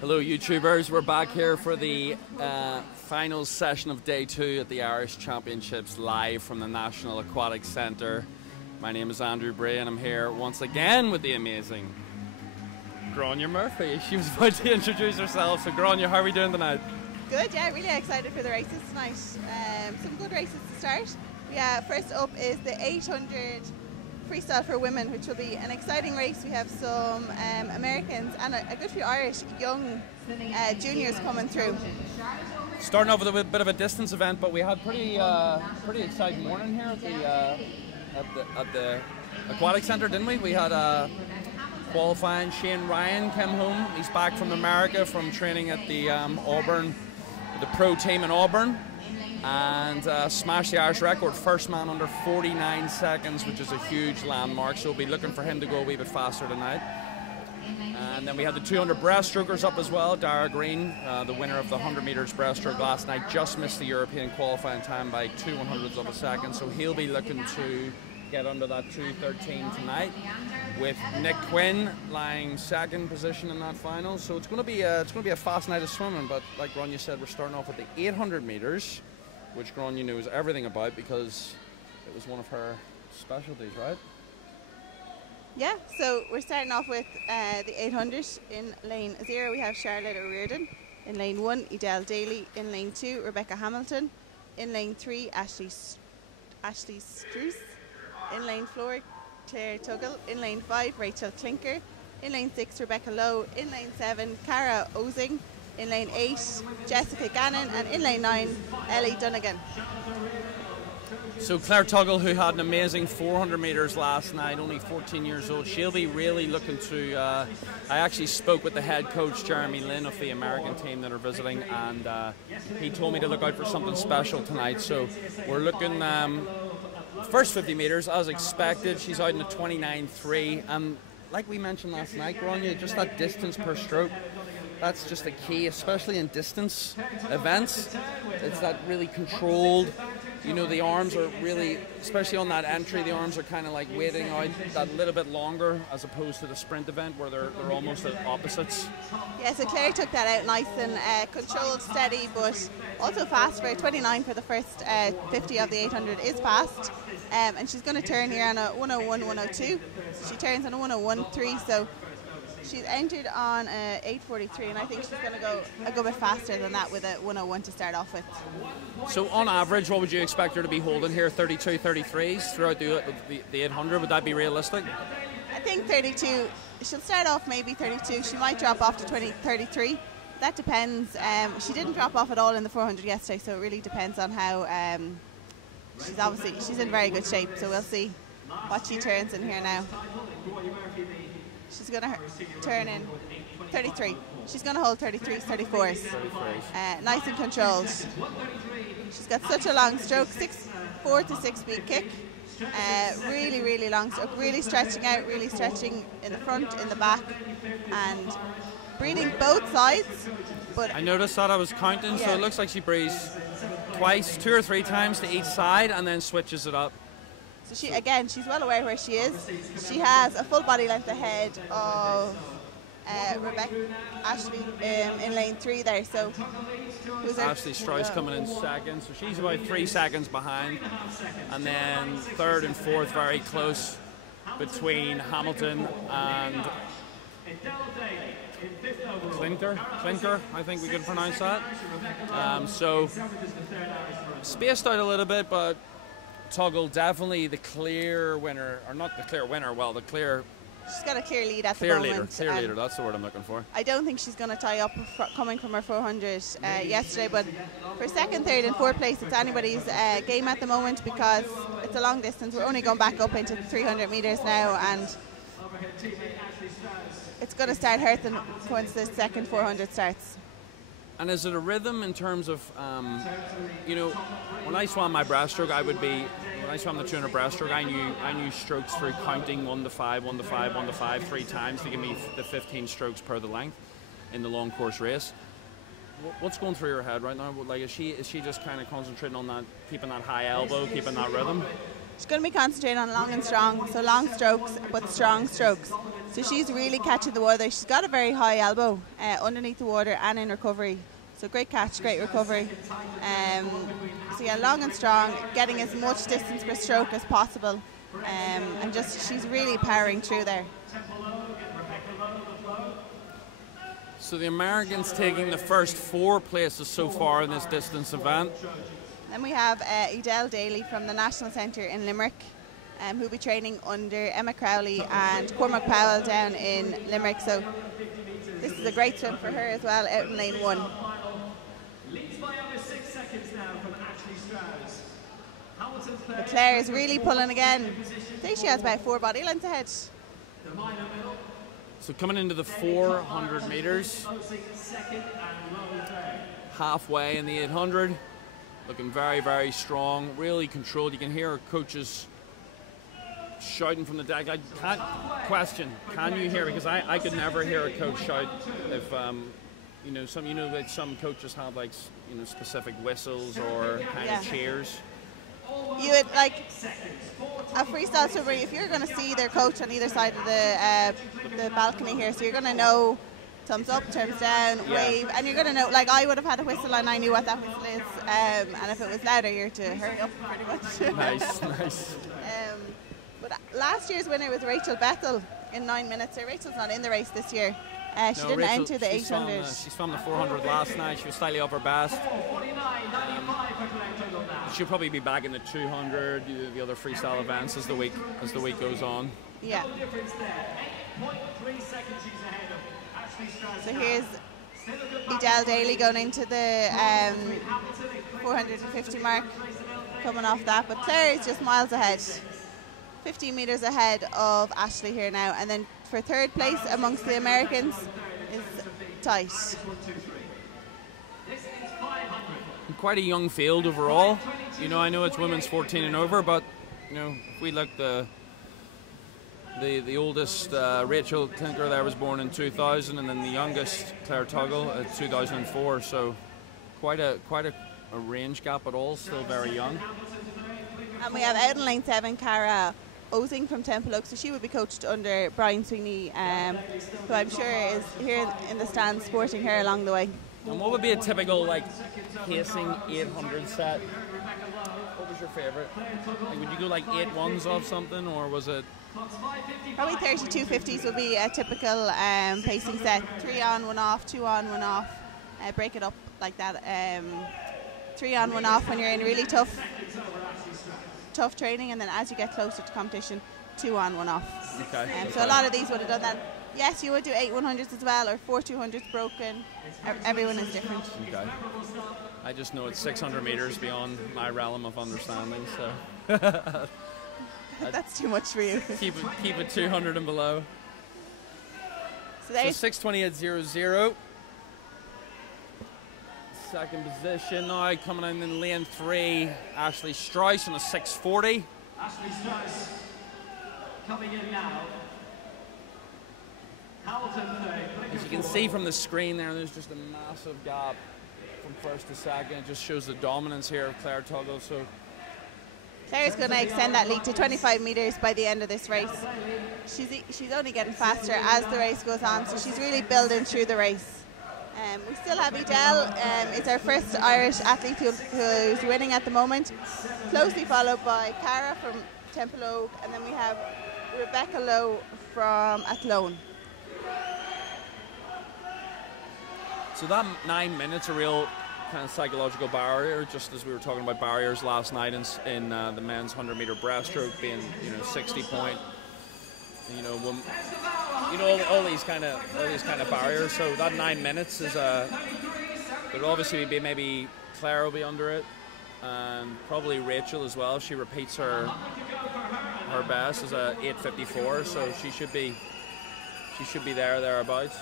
Hello YouTubers, we're back here for the final session of day 2 at the Irish Championships live from the National Aquatic Centre. My name is Andrew Bray and I'm here once again with the amazing Grania Murphy. She was about to introduce herself, so Grania, how are we doing tonight? Good, yeah, really excited for the races tonight. Some good races to start. Yeah, first up is the 800 Freestyle for women, which will be an exciting race. We have some Americans and a good few Irish young juniors coming through. Starting off with a bit of a distance event, but we had pretty exciting morning here at the Aquatic Centre, didn't we? We had qualifying. Shane Ryan came home. He's back from America from training at the Auburn, the pro team in Auburn, and smashed the Irish record. First man under 49 seconds, which is a huge landmark, so we'll be looking for him to go a wee bit faster tonight. And then we had the 200 breaststrokers up as well. Dara Green, the winner of the 100 metres breaststroke last night, just missed the European qualifying time by 2/100ths of a second, so he'll be looking to get under that 2:13 tonight, with Nick Quinn lying second position in that final. So it's going to be a fast night of swimming. But like Grania said, we're starting off with the 800 metres, which Grania knows everything about because it was one of her specialties, right? Yeah, so we're starting off with the 800. In lane 0 we have Charlotte O'Riordan. In lane 1 Edel Daly. In lane 2 Rebecca Hamilton. In lane 3 Ashley Struess. In lane 4 Claire Tuggle. In lane 5 Rachel Clinker. In lane 6 Rebecca Lowe. In lane 7 Cara Ozing. In lane 8 Jessica Gannon. And in lane 9 Ellie Dunnigan. So Claire Tuggle, who had an amazing 400 metres last night, only 14 years old, she'll be really looking to... I actually spoke with the head coach, Jeremy Lynn, of the American team that are visiting, and he told me to look out for something special tonight. So we're looking... first 50 metres, as expected, she's out in a 29.3, and like we mentioned last night, Grania, just that distance per stroke, that's just the key, especially in distance events. It's that really controlled... You know, the arms are really, especially on that entry, the arms are kind of like waiting out that little bit longer as opposed to the sprint event where they're almost at opposites. Yeah, so Claire took that out nice and controlled, steady, but also fast for 29 for the first 50 of the 800 is fast. And she's going to turn here on a 101, 102. So she turns on a 101.3, so she's entered on a 8:43, and I think she's going to go a good bit faster than that with a 101 to start off with. So on average, what would you expect her to be holding here? 32, 33s throughout the 800? Would that be realistic? I think 32. She'll start off maybe 32. She might drop off to 33. That depends. She didn't drop off at all in the 400 yesterday, so it really depends on how. She's in very good shape, so we'll see what she turns in here now. She's going to turn in 33. She's going to hold 33s, 34s. Nice and controlled. She's got such a long stroke, 4 to 6 feet kick. Really, really long stroke. Really stretching out, really stretching in the front, in the back, and breathing both sides. But I noticed that I was counting, yeah. So it looks like she breathes twice, 2 or 3 times to each side, and then switches it up. So she's well aware where she is. She has a full body length ahead of Ashley in lane 3 there. So Ashley Struess coming in second, so she's about 3 seconds behind. And then 3rd and 4th very close between Hamilton and Clinker, I think we could pronounce that. So spaced out a little bit, but Tuggle definitely the clear winner, or not the clear winner, well, the clear... She's got a clear lead at the moment. Clear leader, that's the word I'm looking for. I don't think she's going to tie up coming from her 400 yesterday, but for 2nd, 3rd and 4th place, it's anybody's game at the moment because it's a long distance. We're only going back up into 300 metres now, and it's going to start hurting once the 2nd 400 starts. And is it a rhythm in terms of, you know, when I swam my breaststroke, when I swam the 200 breaststroke, I knew strokes through counting 1 to 5, 1 to 5, 1 to 5, 3 times to give me the 15 strokes per the length in the long course race. What's going through your head right now? Like, is she just kind of concentrating on that, keeping that high elbow, keeping that rhythm? She's going to be concentrating on long and strong, so long strokes but strong strokes. So she's really catching the water. She's got a very high elbow underneath the water and in recovery. So great catch, great recovery. So yeah, long and strong, getting as much distance per stroke as possible. And just, she's really powering through there. So the Americans taking the first 4 places so far in this distance event. Then we have Daly from the National Centre in Limerick, who'll be training under Emma Crowley and Cormac Powell down in Limerick. So this is a great swim for her as well, out in lane 1. But Claire is really pulling again. I think she has about 4 body lengths ahead. So coming into the 400 metres, halfway in the 800, looking very, very strong, really controlled. You can hear her coaches shouting from the deck. I can't question, can you hear? Because I could never hear a coach shout if, like some coaches have like, specific whistles or kind of cheers. You would like a freestyle swimmer, if you're going to see their coach on either side of the balcony here, so you're going to know thumbs up, thumbs down, wave, and you're going to know, like I would have had a whistle and I knew what that whistle is, and if it was louder, you're to hurry up pretty much. Nice. But last year's winner was Rachel Bethel in 9 minutes. So Rachel's not in the race this year. She didn't enter the 800. She's from the 400 last night. She was slightly off her best. She'll probably be back in the 200, the other freestyle events as the week goes on. Yeah. So here's Daly going into the 450 mark, coming off that. But Claire is just miles ahead. 15 metres ahead of Ashley here now, and then for 3rd place amongst the Americans is tight. Quite a young field overall. I know it's women's 14 and over, but if we look the oldest Rachel Tinker there was born in 2000, and then the youngest Claire Tuggle at 2004. So quite a range gap, but all still very young. And we have out in lane 7 Cara Ozing from Temple Oak, so she will be coached under Brian Sweeney, who I'm sure is here in the stands supporting her along the way. And what would be a typical pacing 800 set? What was your favourite? Would you go 8 ones off something, or was it? Probably 32 50s would be a typical pacing set. 3 on, 1 off, 2 on, 1 off. Break it up like that. 3 on, 1 off when you're in really tough training, and then as you get closer to competition, 2 on, 1 off. Okay. So a lot of these would have done that. Yes, you would do 8 100s as well, or 4 200s broken. Everyone is different. Okay. I just know it's 600 metres beyond my realm of understanding, so. That's too much for you. Keep it 200 and below. So 6:28.00. Second position now, coming in lane 3, Ashley Strauss on a 6:40. Ashley Strauss coming in now. As you can see from the screen there's just a massive gap from first to second. It just shows the dominance here of Claire Tuggle. So Claire's going to extend that lead to 25 metres by the end of this race. She's only getting faster as the race goes on, so she's really building through the race. We still have Edel. It's our first Irish athlete who's winning at the moment, closely followed by Cara from Temple Oak, and then we have Rebecca Lowe from Athlone. So that 9 minutes, a real kind of psychological barrier, just as we were talking about barriers last night in the men's 100-meter breaststroke being 60 point. All these kind of barriers. So that 9 minutes is there'd obviously be maybe Claire will be under it, and probably Rachel as well. If she repeats her best is a 8:54, so she should be thereabouts.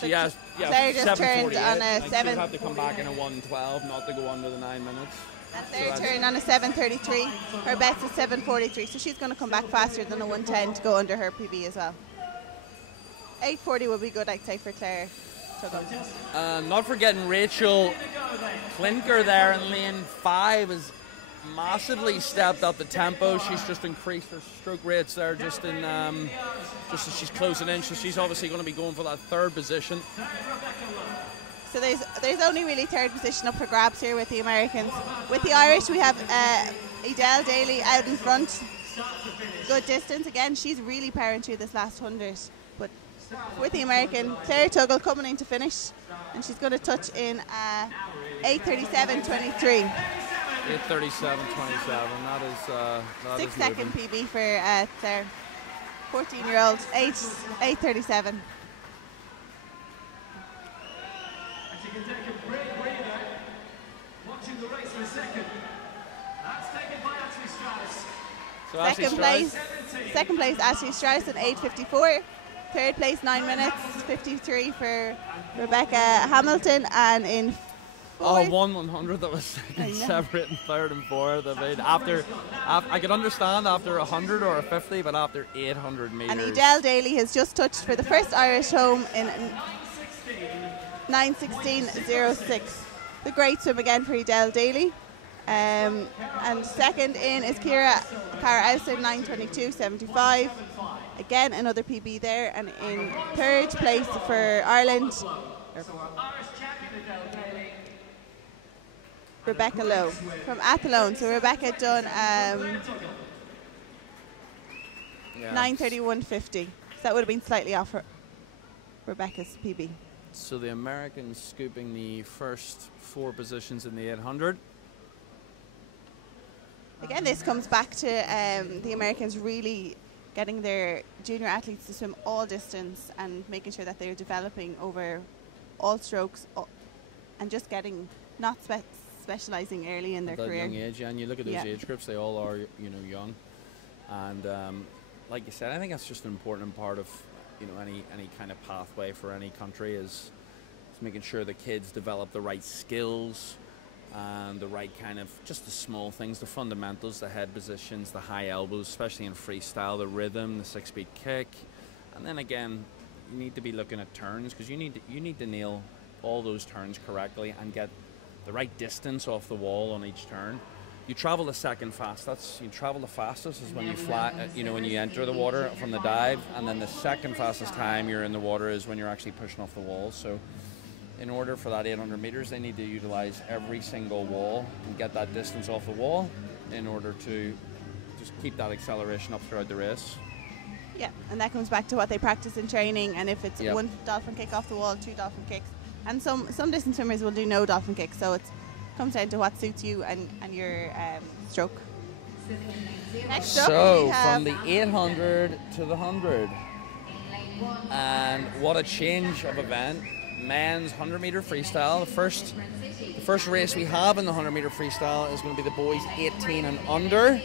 So Claire just turned on a 7. She'll have to come back in a 1:12, not to go under the 9 minutes. And Claire turned on a 7:33. Her best is 7:43, so she's going to come back faster than a 1:10 to go under her PB as well. 8:40 would be good, I'd say, for Claire. Not forgetting Rachel Clinker there in lane 5 is massively stepped up the tempo. She's just increased her stroke rates there just in just as she's closing in. So she's obviously going to be going for that third position. So there's only really third position up for grabs here with the Americans. With the Irish, we have Edel Daly out in front. Good distance. Again, she's really powering through this last 100. But with the American, Claire Tuggle coming in to finish. And she's going to touch in 8:37.23. 8:37.27. That is 6-second PB for Claire. 14-year-old, 8:37. She can take a great breather. Watching the race for a second. That's taken by Ashley Strauss. Second place, Ashley Strauss at 8:54. Third place, 9 minutes 53 for Rebecca Hamilton, and in fourth, 100 that was second, separating third and fourth. I mean, after I could understand after 100 or a 50, but after 800 meters. And Edel Daly has just touched for the first Irish home in 9:16.06. The great swim again for Edel Daly. And second in is Cara Ouster, 9:22.75. Again, another PB there. And in third place for Ireland, Rebecca Lowe from Athlone. So Rebecca had done 9:31.50. So that would have been slightly off her Rebecca's PB. So the Americans scooping the first 4 positions in the 800. Again, this comes back to the Americans really getting their junior athletes to swim all distance and making sure that they're developing over all strokes and just getting not specialising early in their career. Young age, and you look at those age groups; they all are, young. And like you said, I think that's just an important part of, any kind of pathway for any country is making sure the kids develop the right skills. And the right kind of, just the small things, the fundamentals, the head positions, the high elbows, especially in freestyle, the rhythm, the 6-speed kick. And then again, you need to be looking at turns, because you need to nail all those turns correctly and get the right distance off the wall on each turn. You travel the second fastest. You travel the fastest is when you fly, when you enter the water from the dive, and then the second fastest time you're in the water is when you're actually pushing off the wall. So in order for that 800 meters, they need to utilize every single wall and get that distance off the wall in order to just keep that acceleration up throughout the race. Yeah, and that comes back to what they practice in training, and if it's 1 dolphin kick off the wall, 2 dolphin kicks. And some distance swimmers will do no dolphin kicks, so it comes down to what suits you and your stroke. Next up, so from the 800 to the 100, and what a change of event. Men's 100-meter freestyle. The first race we have in the 100-meter freestyle is going to be the boys 18 and under.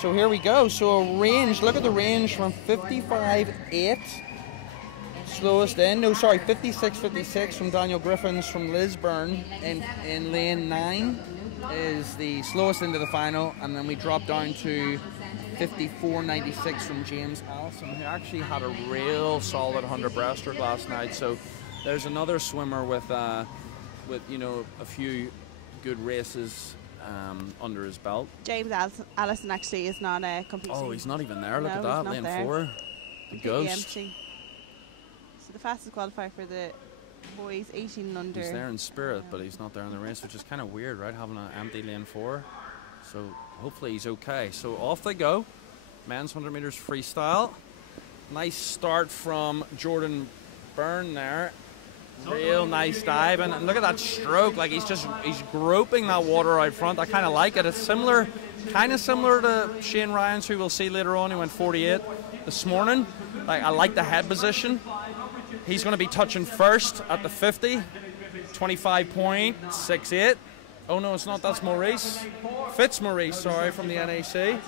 So here we go. So a range, look at the range from 55.8, slowest in. No, sorry, 56.56 from Daniel Griffins from Lisburn in lane 9 is the slowest into the final, and then we drop down to 54.96 from James Allison, who actually had a real solid 100 breaststroke last night. So there's another swimmer with a few good races under his belt. James Allison actually is not competing. Oh, he's not even there. Look at that, lane 4. The Completely ghost. empty. So the fastest qualifier for the boys 18 and under. He's there in spirit, but he's not there in the race, which is kind of weird, right? Having an empty lane 4. So hopefully he's okay. So off they go. Men's 100 meters freestyle. Nice start from Jordan Byrne there. Real nice dive, and look at that stroke. Like he's groping that water out front. I kind of like it. It's kind of similar to Shane Ryan's, who we'll see later on, who went 48 this morning. Like I like the head position. He's going to be touching first at the 50. 25.68. Oh no, it's not. That's Maurice. Fitzmaurice, sorry, from the NAC. So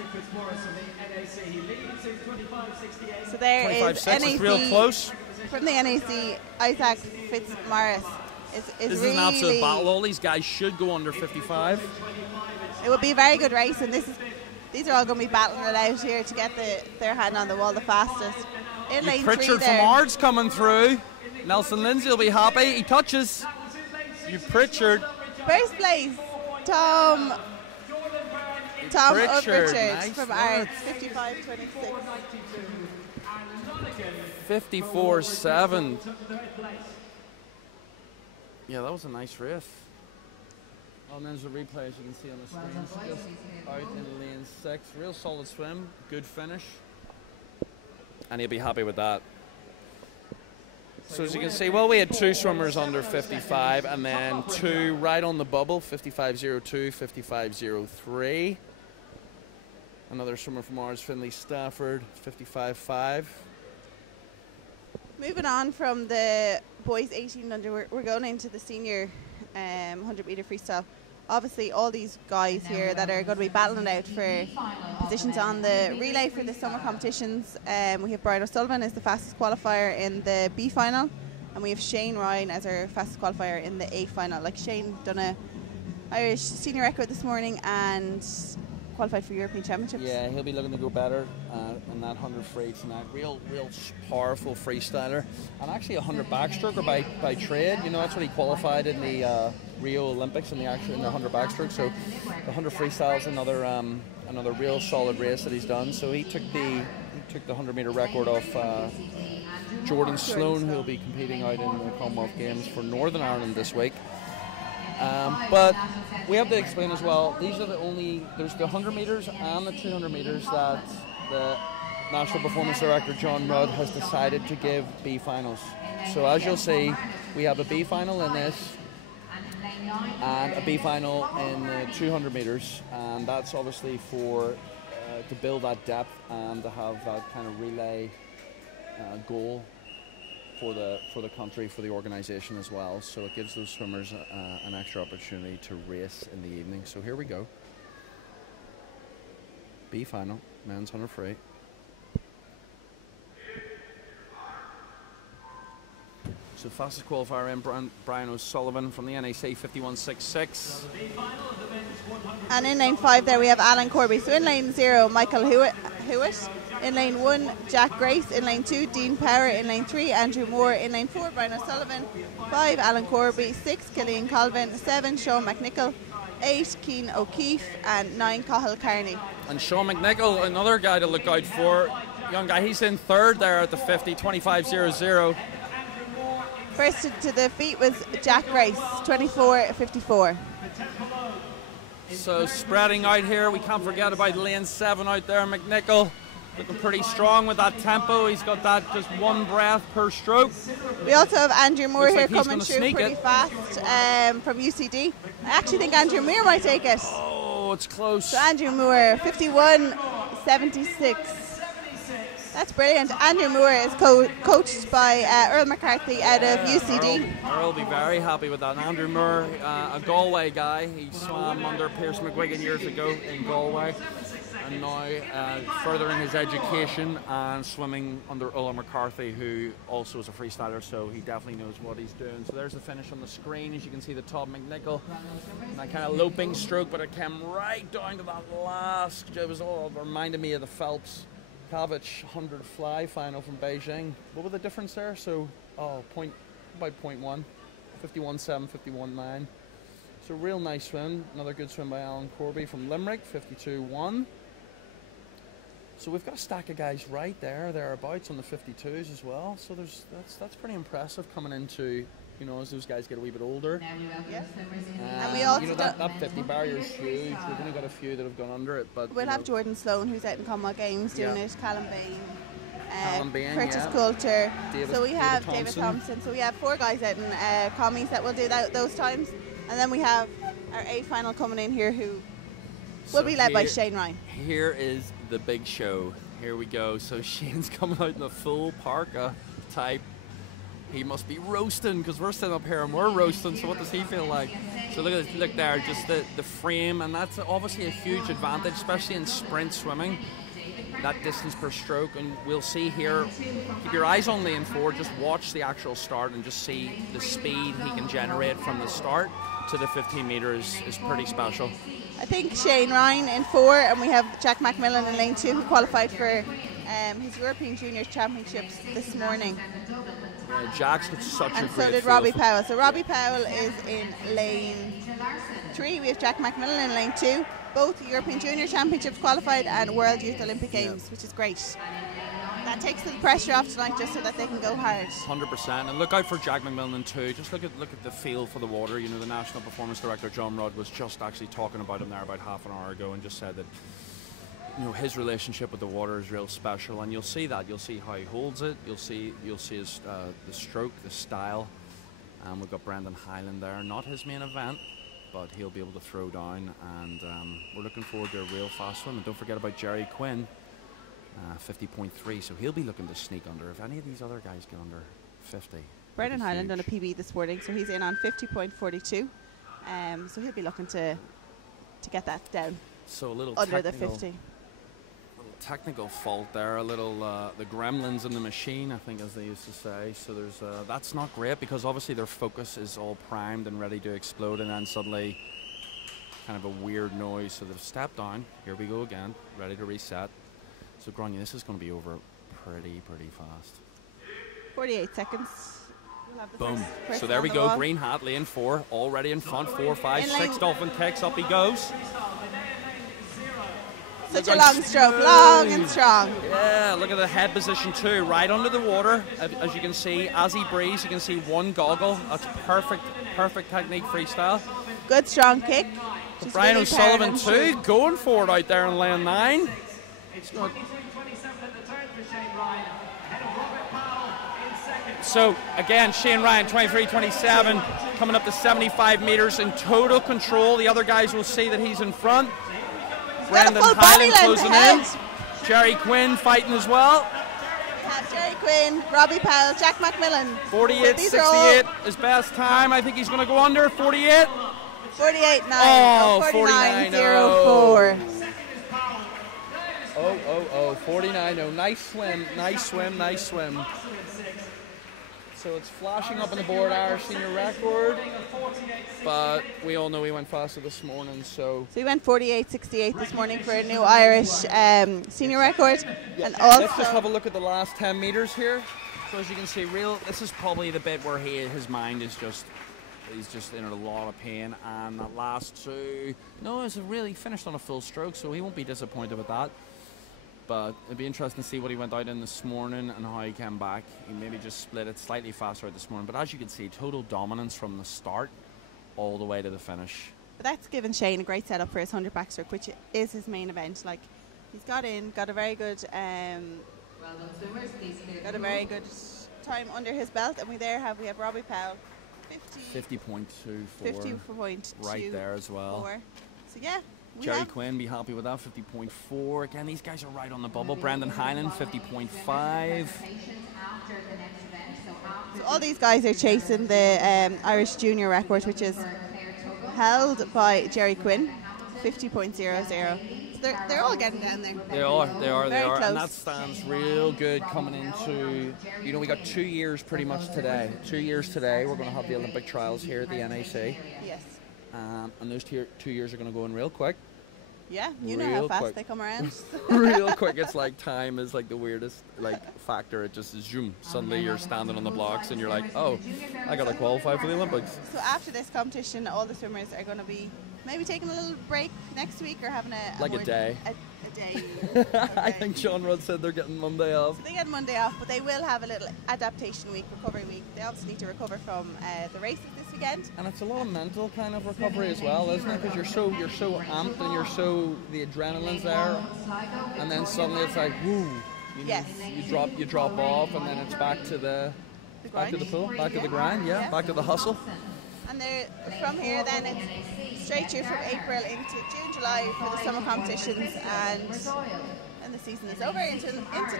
there is NAC. It's real close. From the NAC, Isaac Fitzmaurice This is an absolute battle. All these guys should go under 55. It would be a very good race, and these are all going to be battling it out here to get their hand on the wall the fastest. In lane 3 Pritchard there. from Ards coming through. Nelson Lindsay will be happy. He touches. You Pritchard. First place, Tom Richard, Richard nice from work. Arts, 55.26. 54.7. Yeah, that was a nice race. And there's a replay, as you can see on the screen. Just out in lane 6. Real solid swim, good finish. And he'll be happy with that. So as you can see, well, we had 2 swimmers under 55 and then 2 right on the bubble, 55.02, 55.03. Another swimmer from ours, Finley Stafford, 55.5. Moving on from the boys 18 under, we're going into the senior 100 metre freestyle. Obviously, all these guys here that are going to be battling out for positions on the relay for the summer competitions. We have Brian O'Sullivan as the fastest qualifier in the B final, and we have Shane Ryan as our fastest qualifier in the A final. Like, Shane done a Irish senior record this morning and qualified for European Championships. Yeah, he'll be looking to go better in that 100 free tonight. Real powerful freestyler, and actually a 100 backstroker by trade. You know, that's what he qualified in the Rio Olympics in the 100 backstroke. So the 100 freestyle is another real solid race that he's done. So he took the 100 meter record off Jordan Sloan, who'll be competing out in the Commonwealth Games for Northern Ireland this week. But we have to explain as well, these are there's the 100 metres and the 200 metres that the National Performance Director John Rudd has decided to give B finals. So as you'll see, we have a B final in this and a B final in the 200 metres, and that's obviously for to build that depth and to have that kind of relay goal for the country, for the organisation as well. So it gives those swimmers an extra opportunity to race in the evening. So here we go. B final, men's 100 free. So fastest qualifier in Brian O'Sullivan from the NAC, 51.66. And in lane 5 there we have Alan Corby. So in lane 0, Michael Hewitt. In lane 1, Jack Grace. In lane 2, Dean Power. In lane 3, Andrew Moore. In lane 4, Brian O'Sullivan. 5, Alan Corby. 6, Killian Colvin. 7, Sean McNichol. 8, Keane O'Keefe. And 9, Cahill Carney. And Sean McNichol, another guy to look out for. Young guy, he's in 3rd there at the 50, 25.00. First to the feet was Jack Grace, 24.54. So spreading out here, we can't forget about lane 7 out there. McNichol looking pretty strong with that tempo. He's got that just 1 breath per stroke. We also have Andrew Moore here coming through pretty fast from UCD. I actually think Andrew Moore might take it. Oh, it's close. So Andrew Moore, 51.76. That's brilliant. Andrew Moore is coached by Earl McCarthy out of UCD. Earl will be very happy with that. Andrew Moore, a Galway guy. He swam under Pierce McGuigan years ago in Galway, and now furthering his education and swimming under Earl McCarthy, who also is a freestyler, so he definitely knows what he's doing. So there's the finish on the screen. As you can see, the Todd McNichol, and that kind of loping stroke, but it came right down to that last. It was all reminded me of the Phelps Kavich 100 fly final from Beijing. What was the difference there? So, about 0.1, 51.7, 51.9. So real nice swim. Another good swim by Alan Corby from Limerick, 52.1. So we've got a stack of guys right thereabouts on the 52s as well. So that's pretty impressive coming into, you know, as those guys get a wee bit older. Yeah. And we also, you know, that 50 barrier is huge. We've only got a few that have gone under it, but we'll have Jordan Sloan, who's out in Commonwealth Games doing it. Callum Bain, Curtis yeah. Coulter. So we have David David Thompson. So we have 4 guys out in commies that will do those times, and then we have our A final coming in here, who will be led by Shane Ryan. Here is the big show. Here we go. So Shane's coming out in a full parka type. He must be roasting, because we're sitting up here and we're roasting, so what does he feel like? So look there, just the frame, and that's obviously a huge advantage, especially in sprint swimming, that distance per stroke. And we'll see here, keep your eyes on lane 4, just watch the actual start and just see the speed he can generate from the start to the 15 metres is pretty special. I think Shane Ryan in 4, and we have Jack Macmillan in lane 2, who qualified for his European Juniors Championships this morning. Jack's got such a great so did feel Robbie Powell. So Robbie Powell is in lane 3, we have Jack McMillan in lane 2. Both European Junior Championships qualified and World Youth Olympic Games, which is great. That takes the pressure off tonight just so that they can go hard. 100%. And look out for Jack McMillan too. Just look at the feel for the water. You know, the National Performance Director, John Rudd, was just actually talking about him there about half an hour ago and just said that, you know, his relationship with the water is real special, and you'll see that. You'll see how he holds it. You'll see his the stroke, the style. We've got Brendan Hyland there, not his main event, but he'll be able to throw down, and we're looking forward to a real fast swim. And don't forget about Jerry Quinn, 50.3, so he'll be looking to sneak under. If any of these other guys get under 50, Brendan Hyland on a PB this morning, so he's in on 50.42. So he'll be looking to get that down. So a little under the 50. Technical fault there, a little the gremlins in the machine, I think, as they used to say. So there's that's not great, because obviously their focus is all primed and ready to explode, and then suddenly kind of a weird noise. So they've stepped down. Here we go again, ready to reset. So Grania, this is going to be over pretty fast. 48 seconds. We'll boom. So there we go. Green hat, lane 4, already in front. 4, 5, 6. Dolphin kicks, up he goes. Such a long stroke, long and strong. Yeah, look at the head position too, right under the water. As you can see, as he breathes, you can see one goggle. That's perfect technique freestyle. Good strong kick. Brian really O'Sullivan too, going for it out there in lane 9. So again, Shane Ryan, 23-27, coming up to 75 meters in total control. The other guys will see that he's in front. Brendan Hyland closing in. Jerry Quinn fighting as well. Jerry Quinn, Robbie Powell, Jack McMillan. 48.68 his best time. I think he's going to go under 48. 48.9. Oh, 49.04. 49.0. Nice swim. So it's flashing up on the board, our senior record, but we all know he went faster this morning. So he went 48.68 this morning for a new Irish senior record. Yeah. And also, let's just have a look at the last 10 meters here. So as you can see, this is probably the bit where his mind is he's just in a lot of pain. And that last 2, no, it's really finished on a full stroke, so he won't be disappointed with that. But it'd be interesting to see what he went out in this morning and how he came back. He maybe just split it slightly faster out this morning. But as you can see, total dominance from the start all the way to the finish. But that's given Shane a great setup for his 100 backstroke, which is his main event. Like, he's got a very good time under his belt, and we have Robbie Powell, 50.24. 50.24 right there as well. So yeah. Jerry Quinn, be happy with that, 50.4. Again, these guys are right on the bubble. Brendan Hyland, 50.5. So all these guys are chasing the Irish junior record, which is held by Jerry Quinn, 50.00. So they're all getting down there. They are. Close. And that stands real good coming into, you know, we got 2 years pretty much today. 2 years today, we're going to have the Olympic trials here at the NAC. Yes. And those 2 years are going to go in real quick. Yeah, you know how fast they come around. Real quick. It's like time is like the weirdest factor. It just is zoom. Suddenly you're standing on the blocks and you're like, oh, I got to qualify for the Olympics. So after this competition, all the swimmers are going to be maybe taking a little break next week or having a day. A day. Okay. I think John Rudd said they're getting Monday off. So they get Monday off, but they will have a little adaptation week, recovery week. They obviously need to recover from the races this weekend. And it's a lot of mental kind of recovery as well, isn't it? Because you're so amped and the adrenaline's there, and then suddenly it's like, whoo, you drop off, and then it's back to the pool, back to the grind, back to the hustle. And from here then it's straight through from April into June, July for the summer competitions, and the season is over into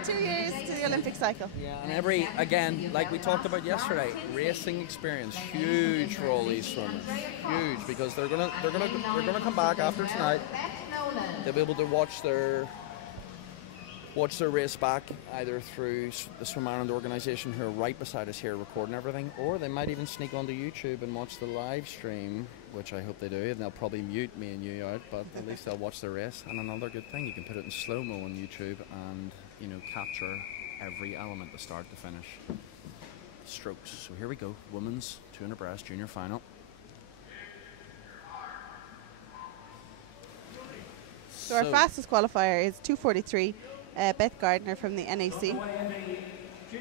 2 years to the Olympic cycle. Yeah, and again, like we talked about yesterday, racing experience huge for all these swimmers, huge, because they're gonna come back after tonight. They'll be able to watch their race back either through the Swim Ireland organisation, who are right beside us here recording everything, or they might even sneak onto YouTube and watch the live stream, which I hope they do, and they'll probably mute me and you out, but at least they'll watch the race. And another good thing, you can put it in slow-mo on YouTube and, you know, capture every element, the start to finish. Strokes. So here we go, women's 200 breast junior final. So our fastest qualifier is 2:43, Beth Gardner from the NAC.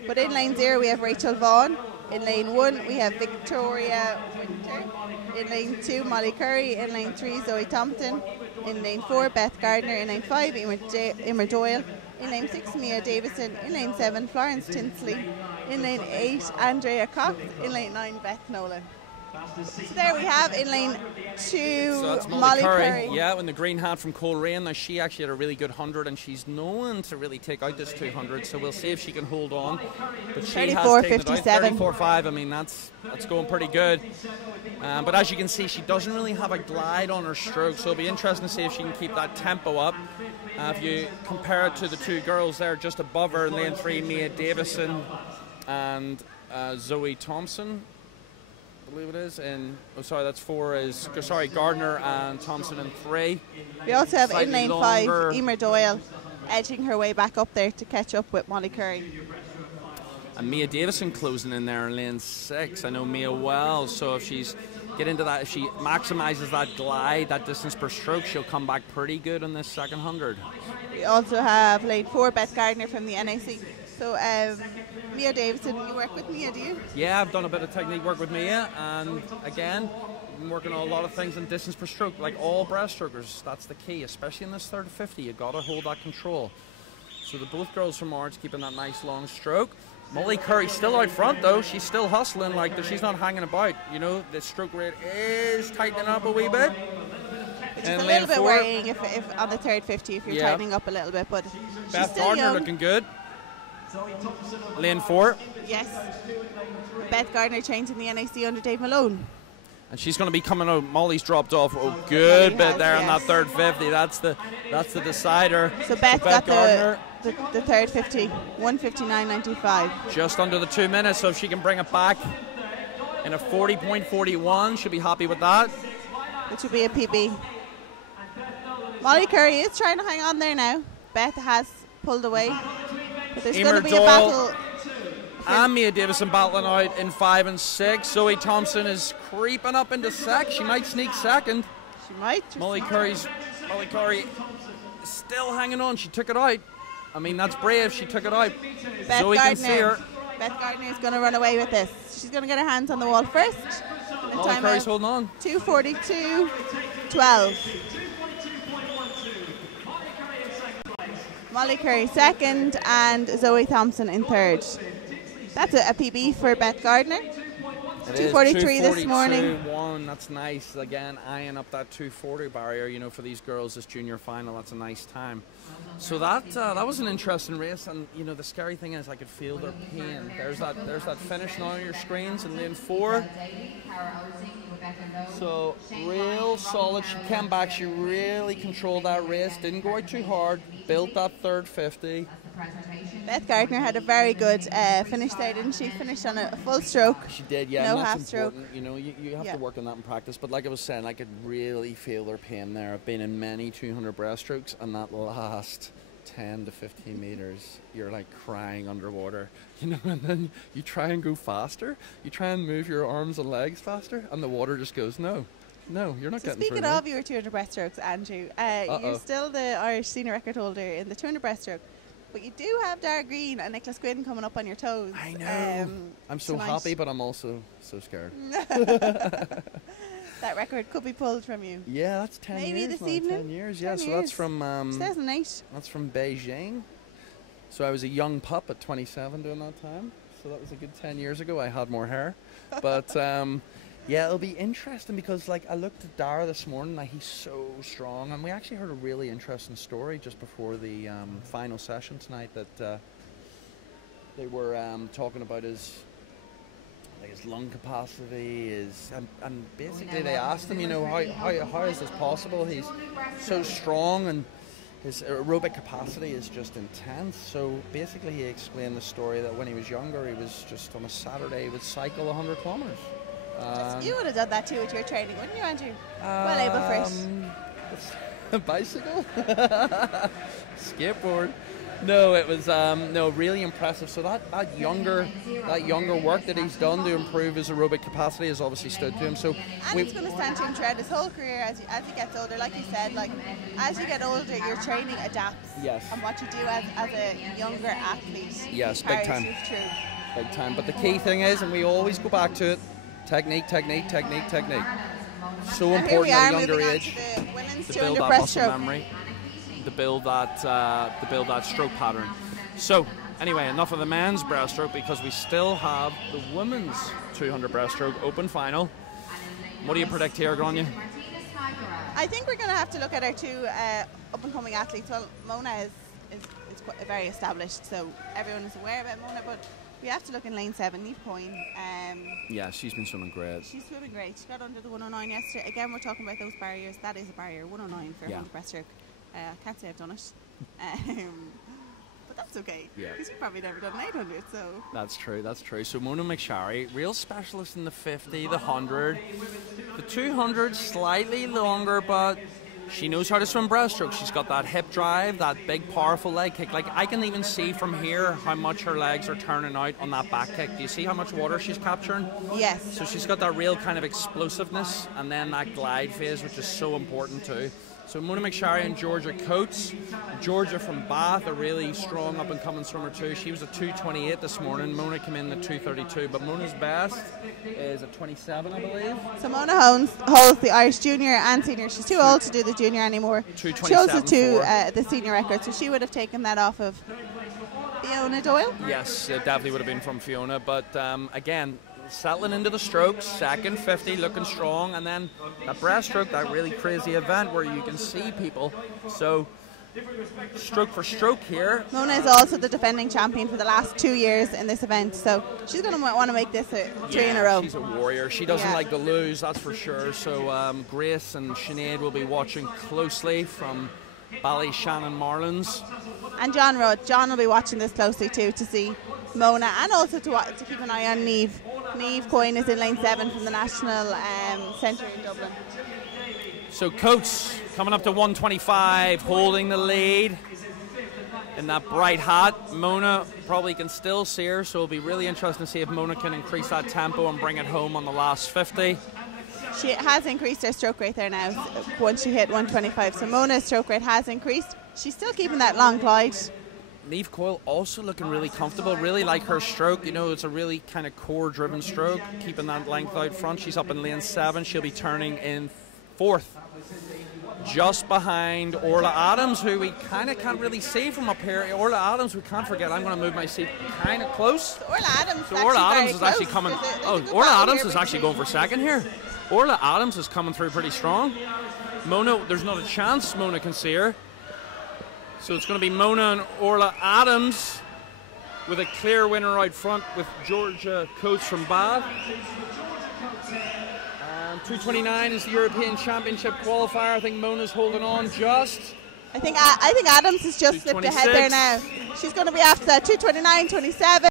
But in lane 0 we have Rachel Vaughan. In lane 1 we have Victoria Winter. In lane 2 Molly Curry. In lane 3 Zoe Thompson. In lane 4 Beth Gardner. In lane 5 Emer Doyle. In lane 6 Mia Davison. In lane 7 Florence Tinsley. In lane 8 Andrea Cox. In lane 9 Beth Nolan. So there we have in lane 2 So that's Molly Curry. Yeah, in the green hat from Coleraine. Now she actually had a really good 100 and she's known to really take out this 200. So we'll see if she can hold on. But she has taken it out. 34.5. I mean that's going pretty good. But as you can see, she doesn't really have a glide on her stroke. So it'll be interesting to see if she can keep that tempo up. If you compare it to the two girls there just above her in lane 3, Mia Davison and Zoe Thompson. I believe it is, and that's 4 is Gardner and Thompson in 3. We also have in lane 5 Emer Doyle edging her way back up there to catch up with Molly Curry. And Mia Davison closing in there in lane 6. I know Mia well, so if she maximises that glide, that distance per stroke, she'll come back pretty good in this second 100. We also have lane 4 Beth Gardner from the NAC. So Mia Davison, you work with Mia, do you? Yeah, I've done a bit of technique work with Mia, and again, I'm working on a lot of things in distance per stroke, like all breaststrokers. That's the key, especially in this third 50. You got to hold that control. So the both girls from March keeping that nice long stroke. Molly Curry still out front though. She's still hustling, like she's not hanging about. You know, the stroke rate is tightening up a wee bit. Which is a little bit worrying if on the third 50 if you're tightening up a little bit, but Beth Gardner looking good. Lane 4. Yes. Beth Gardner changing the NAC under Dave Malone. And she's going to be coming out. Molly's dropped off a good bit there in that third 50. That's the decider. So Beth got Gardner, the third 50, 1:59.95. Just under the 2 minutes, so if she can bring it back in a 40.41, she'll be happy with that. Which will be a PB. Molly Curry is trying to hang on there now. Beth has pulled away. But there's going to be a battle. And Mia Davison battling out in 5 and 6. Zoe Thompson is creeping up into sec. She might sneak second. She might. Molly Curry still hanging on. She took it out. I mean, that's brave. She took it out. Zoe can see her. Beth Gardner is going to run away with this. She's going to get her hands on the wall first. Molly Curry's holding on. 2:42.12. Molly Curry second and Zoe Thompson in third. That's a PB for Beth Gardner. 2:43 this morning. 2:42.1. That's nice. Again, eyeing up that 2:40 barrier. You know, for these girls, this junior final, that's a nice time. So that was an interesting race, and you know the scary thing is I could feel their pain. There's that finish now on your screens in lane 4. So real solid. She came back. She really controlled that race. Didn't go out too hard. Built that third 50. Beth Gardner had a very good finish there, didn't she? Finished on a full stroke. She did, yeah. No and half that's stroke. Important. You know, you have to work on that in practice. But like I was saying, I could really feel their pain there. I've been in many 200 breaststrokes, and that last 10 to 15 meters, you're like crying underwater. You know, and then you try and go faster. You try and move your arms and legs faster, and the water just goes, no, you're not getting through. Speaking of your 200 breaststrokes, Andrew, you're still the Irish senior record holder in the 200 breaststroke. But you do have Dara Green and Nicholas Gwynn coming up on your toes. I know. I'm so happy, but I'm also so scared. That record could be pulled from you. Yeah, that's 10 Maybe years. Maybe this now, evening. 10 years, yeah. So that's from 2008. That's from Beijing. So I was a young pup at 27 during that time. So that was a good 10 years ago. I had more hair. But yeah, it'll be interesting because like I looked at Dara this morning, like he's so strong, and we actually heard a really interesting story just before the final session tonight that they were talking about his lung capacity, and basically they asked him, you know, how is this possible? He's so strong and his aerobic capacity is just intense. So basically he explained the story that when he was younger, he was just on a Saturday, he would cycle 100 kilometers. You would have done that too with your training, wouldn't you, Andrew? Well able for it. A bicycle? Skateboard. No, it was no, really impressive. So that younger work that he's done to improve his aerobic capacity has obviously stood to him. So and it's going to stand to him throughout his whole career as he gets older. Like you said, like as you get older, your training adapts. Yes. And what you do as a younger athlete. Yes, big time. True. Big time. But the key thing is, and we always go back to it, technique. So And here we important are at a younger moving on age to the women's to 200 build that muscle breaststroke. memory, to build that stroke pattern. So anyway, enough of the men's breaststroke because we still have the women's 200 breaststroke open final. What do you predict here, Grania? I think we're going to have to look at our two up-and-coming athletes. Well, Mona is quite very established, so everyone is aware about Mona, but we have to look in lane 7, Niamh Coyne. Yeah, she's been swimming great. She's swimming great. She got under the 109 yesterday. Again, we're talking about those barriers. That is a barrier, 109 for a breaststroke. I can't say I've done it. But that's okay, because you've probably never done an 800, so... That's true. So Mona Mcilroy, real specialist in the 50, the 100. The 200, slightly longer, but she knows how to swim breaststroke. She's got that hip drive, that big, powerful leg kick. Like, I can even see from here how much her legs are turning out on that back kick. Do you see how much water she's capturing? Yes. So she's got that real kind of explosiveness and then that glide phase, which is so important too. So Mona Mcilroy and Georgia Coates. Georgia from Bath, a really strong up-and-coming swimmer too. She was a 2:28 this morning. Mona came in at 2:32, but Mona's best is a 27, I believe. So Mona holds the Irish junior and senior. She's too old to do the junior anymore. She holds the senior record, so she would have taken that off of Fiona Doyle. Yes, it definitely would have been from Fiona, but again, settling into the strokes, second 50, looking strong, and then that breaststroke, that really crazy event where you can see people. So stroke for stroke here. Mona is also the defending champion for the last 2 years in this event, so she's going to want to make this three in a row. She's a warrior. She doesn't like to lose, that's for sure. So Grace and Sinead will be watching closely from Ballyshannon Marlins. And John Rudd. John will be watching this closely too to see Mona, and also to keep an eye on Niamh. Niamh Coyne is in lane 7 from the National Centre in Dublin. So Coates coming up to 125, holding the lead in that bright hat. Mona probably can still see her, so it'll be really interesting to see if Mona can increase that tempo and bring it home on the last 50. She has increased her stroke rate there now once she hit 125, so Mona's stroke rate has increased. She's still keeping that long glide. Niamh Coyne also looking really comfortable, really like her stroke. You know, it's a really kind of core driven stroke, keeping that length out front. She's up in lane 7. She'll be turning in 4th, just behind Orla Adams, who we kind of can't really see from up here. Orla Adams, we can't forget. I'm going to move my seat kind of close. Orla Adams is actually coming. Orla Adams is actually going for second here. Orla Adams is coming through pretty strong. Mona, there's not a chance Mona can see her. So it's going to be Mona and Orla Adams with a clear winner out front with Georgia Coates from Bath. 2:29 is the European Championship qualifier. I think Mona's holding on just. I think Adams has just slipped ahead there now. She's going to be after that 2:29.27.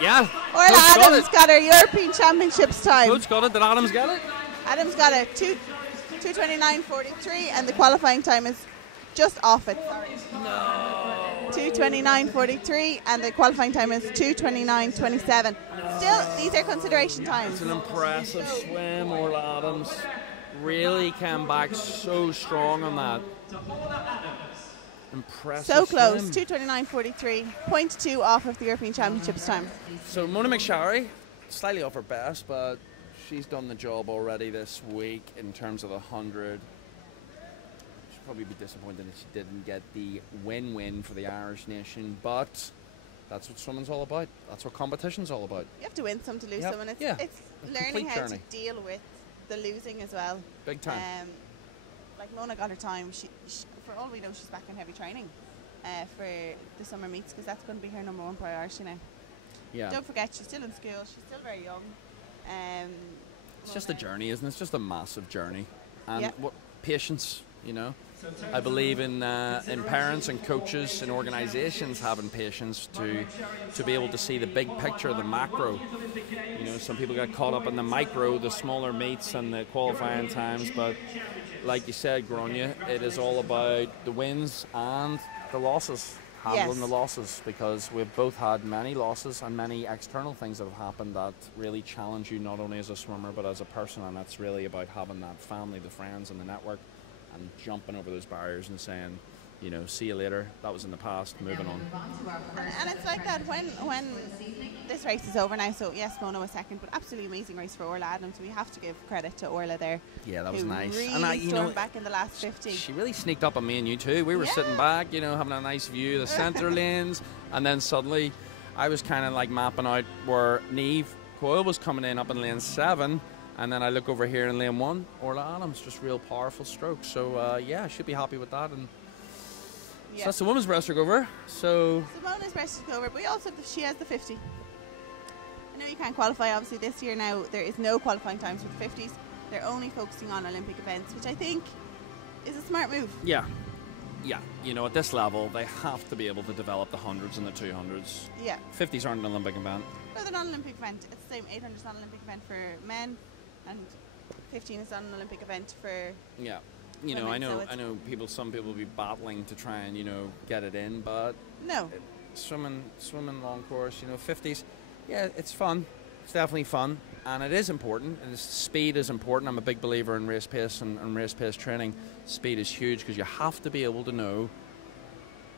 Yeah. Orla Adams got her European Championships time. Coates got it. Did Adams get it? Adams got it 2:29.43, and the qualifying time is just off it. No. 2:29.43, and the qualifying time is 2:29.27. Still, these are consideration times. It's an impressive swim. Orla Adams really came back so strong on that. Impressive. So close. swim. 2:29.43, 0.2 off of the European Championships time. So Mona Mcilroy, slightly off her best, but she's done the job already this week in terms of the 100. She'll probably be disappointed that she didn't get the win-win for the Irish nation, but that's what swimming's all about. That's what competition's all about. You have to win some to lose some, and it's learning how to deal with the losing as well. Big time. Like Mona got her time. She, for all we know, she's back in heavy training for the summer meets, because that's going to be her number 1 priority now. Yeah. Don't forget, she's still in school. She's still very young. It's just a journey, isn't it? It's just a massive journey, and what patience, you know. I believe in parents and coaches and organisations having patience to be able to see the big picture, the macro. You know, some people get caught up in the micro, the smaller meets and the qualifying times, but like you said, Grania, it is all about the wins and the losses. handling Yes. the losses, because we've both had many losses and many external things that have happened that really challenge you not only as a swimmer but as a person, and that's really about having that family, the friends and the network, and jumping over those barriers and saying, you know, see you later, that was in the past, moving on. And it's like that when this race is over now. So yes, Mona was second, but absolutely amazing race for Orla Adams. We have to give credit to Orla there. Yeah, that was who nice. Really And you know, back in the last 50. she really sneaked up on me and you too. We were Yeah. sitting back, you know, having a nice view of the centre lanes, and then suddenly I was kind of like mapping out where Niamh Coyle was coming in up in lane 7, and then I look over here in lane 1, Orla Adams, just real powerful strokes. So yeah, I should be happy with that. And so that's the women's breaststroke over. So Mona's breaststroke over, but we also she has the 50. I know you can't qualify obviously this year. Now there is no qualifying times for the 50s. They're only focusing on Olympic events, which I think is a smart move. yeah, you know, at this level they have to be able to develop the 100s and the 200s. Yeah. 50s aren't an Olympic event. No, they're not an Olympic event. It's the same. 800 is not an Olympic event for men, and 15 is not an Olympic event for. Yeah. You know, women, I know some people will be battling to try and, you know, get it in, but No. swimming long course, you know, 50s, yeah, it's fun. It's definitely fun, and it is important. And speed is important. I'm a big believer in race pace and race pace training. Speed is huge because you have to be able to know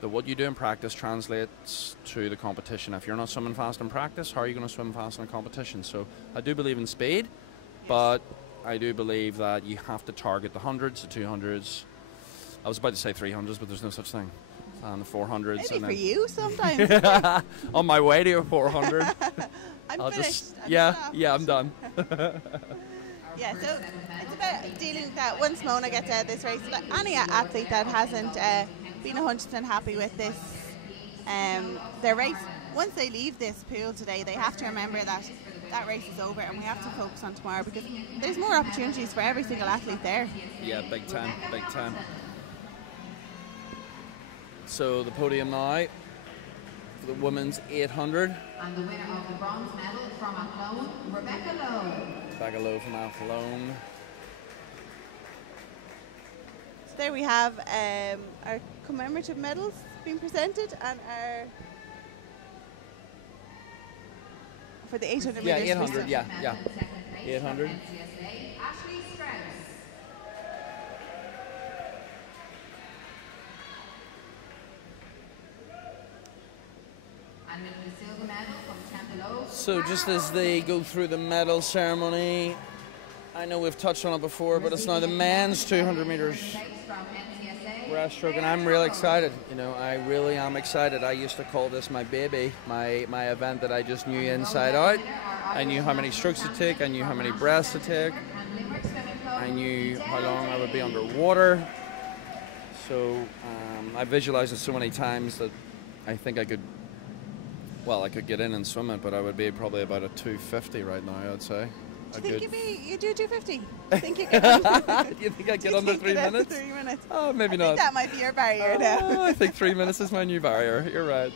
that what you do in practice translates to the competition. If you're not swimming fast in practice, how are you going to swim fast in a competition? So I do believe in speed, but I do believe that you have to target the 100s, the 200s. I was about to say 300s, but there's no such thing. And the 400s. Maybe and for then you sometimes. on my way to a 400. I'm finished. I'm done. Yeah, so it's about dealing with that. Once Mona gets out of this race, like any athlete that hasn't been 100% happy with this, their race, once they leave this pool today, they have to remember that that race is over and we have to focus on tomorrow, because there's more opportunities for every single athlete there. Yeah, big time, big time. So the podium now for the women's 800. And the winner of the bronze medal from Athlone, Rebecca Lowe. Rebecca Lowe from Athlone. So there we have our commemorative medals being presented, and our for the 800 Yeah, meters. 800, yeah. 800. Ashley Strauss. And with the silver medal from Chantelope. So just as they go through the medal ceremony, I know we've touched on it before, but it's now the men's 200 meters breaststroke, and I'm really excited. You know, I really am excited. I used to call this my baby, my event that I just knew inside out. I knew how many strokes to take, I knew how many breaths to take, I knew how long I would be underwater. So I visualized it so many times that I think I could get in and swim it, but I would be probably about a 250 right now, I'd say. Do you think you do 250? Do you think I'd get under 3 minutes? 3 minutes? Oh, maybe I not. think that might be your barrier now. I think 3 minutes is my new barrier. You're right.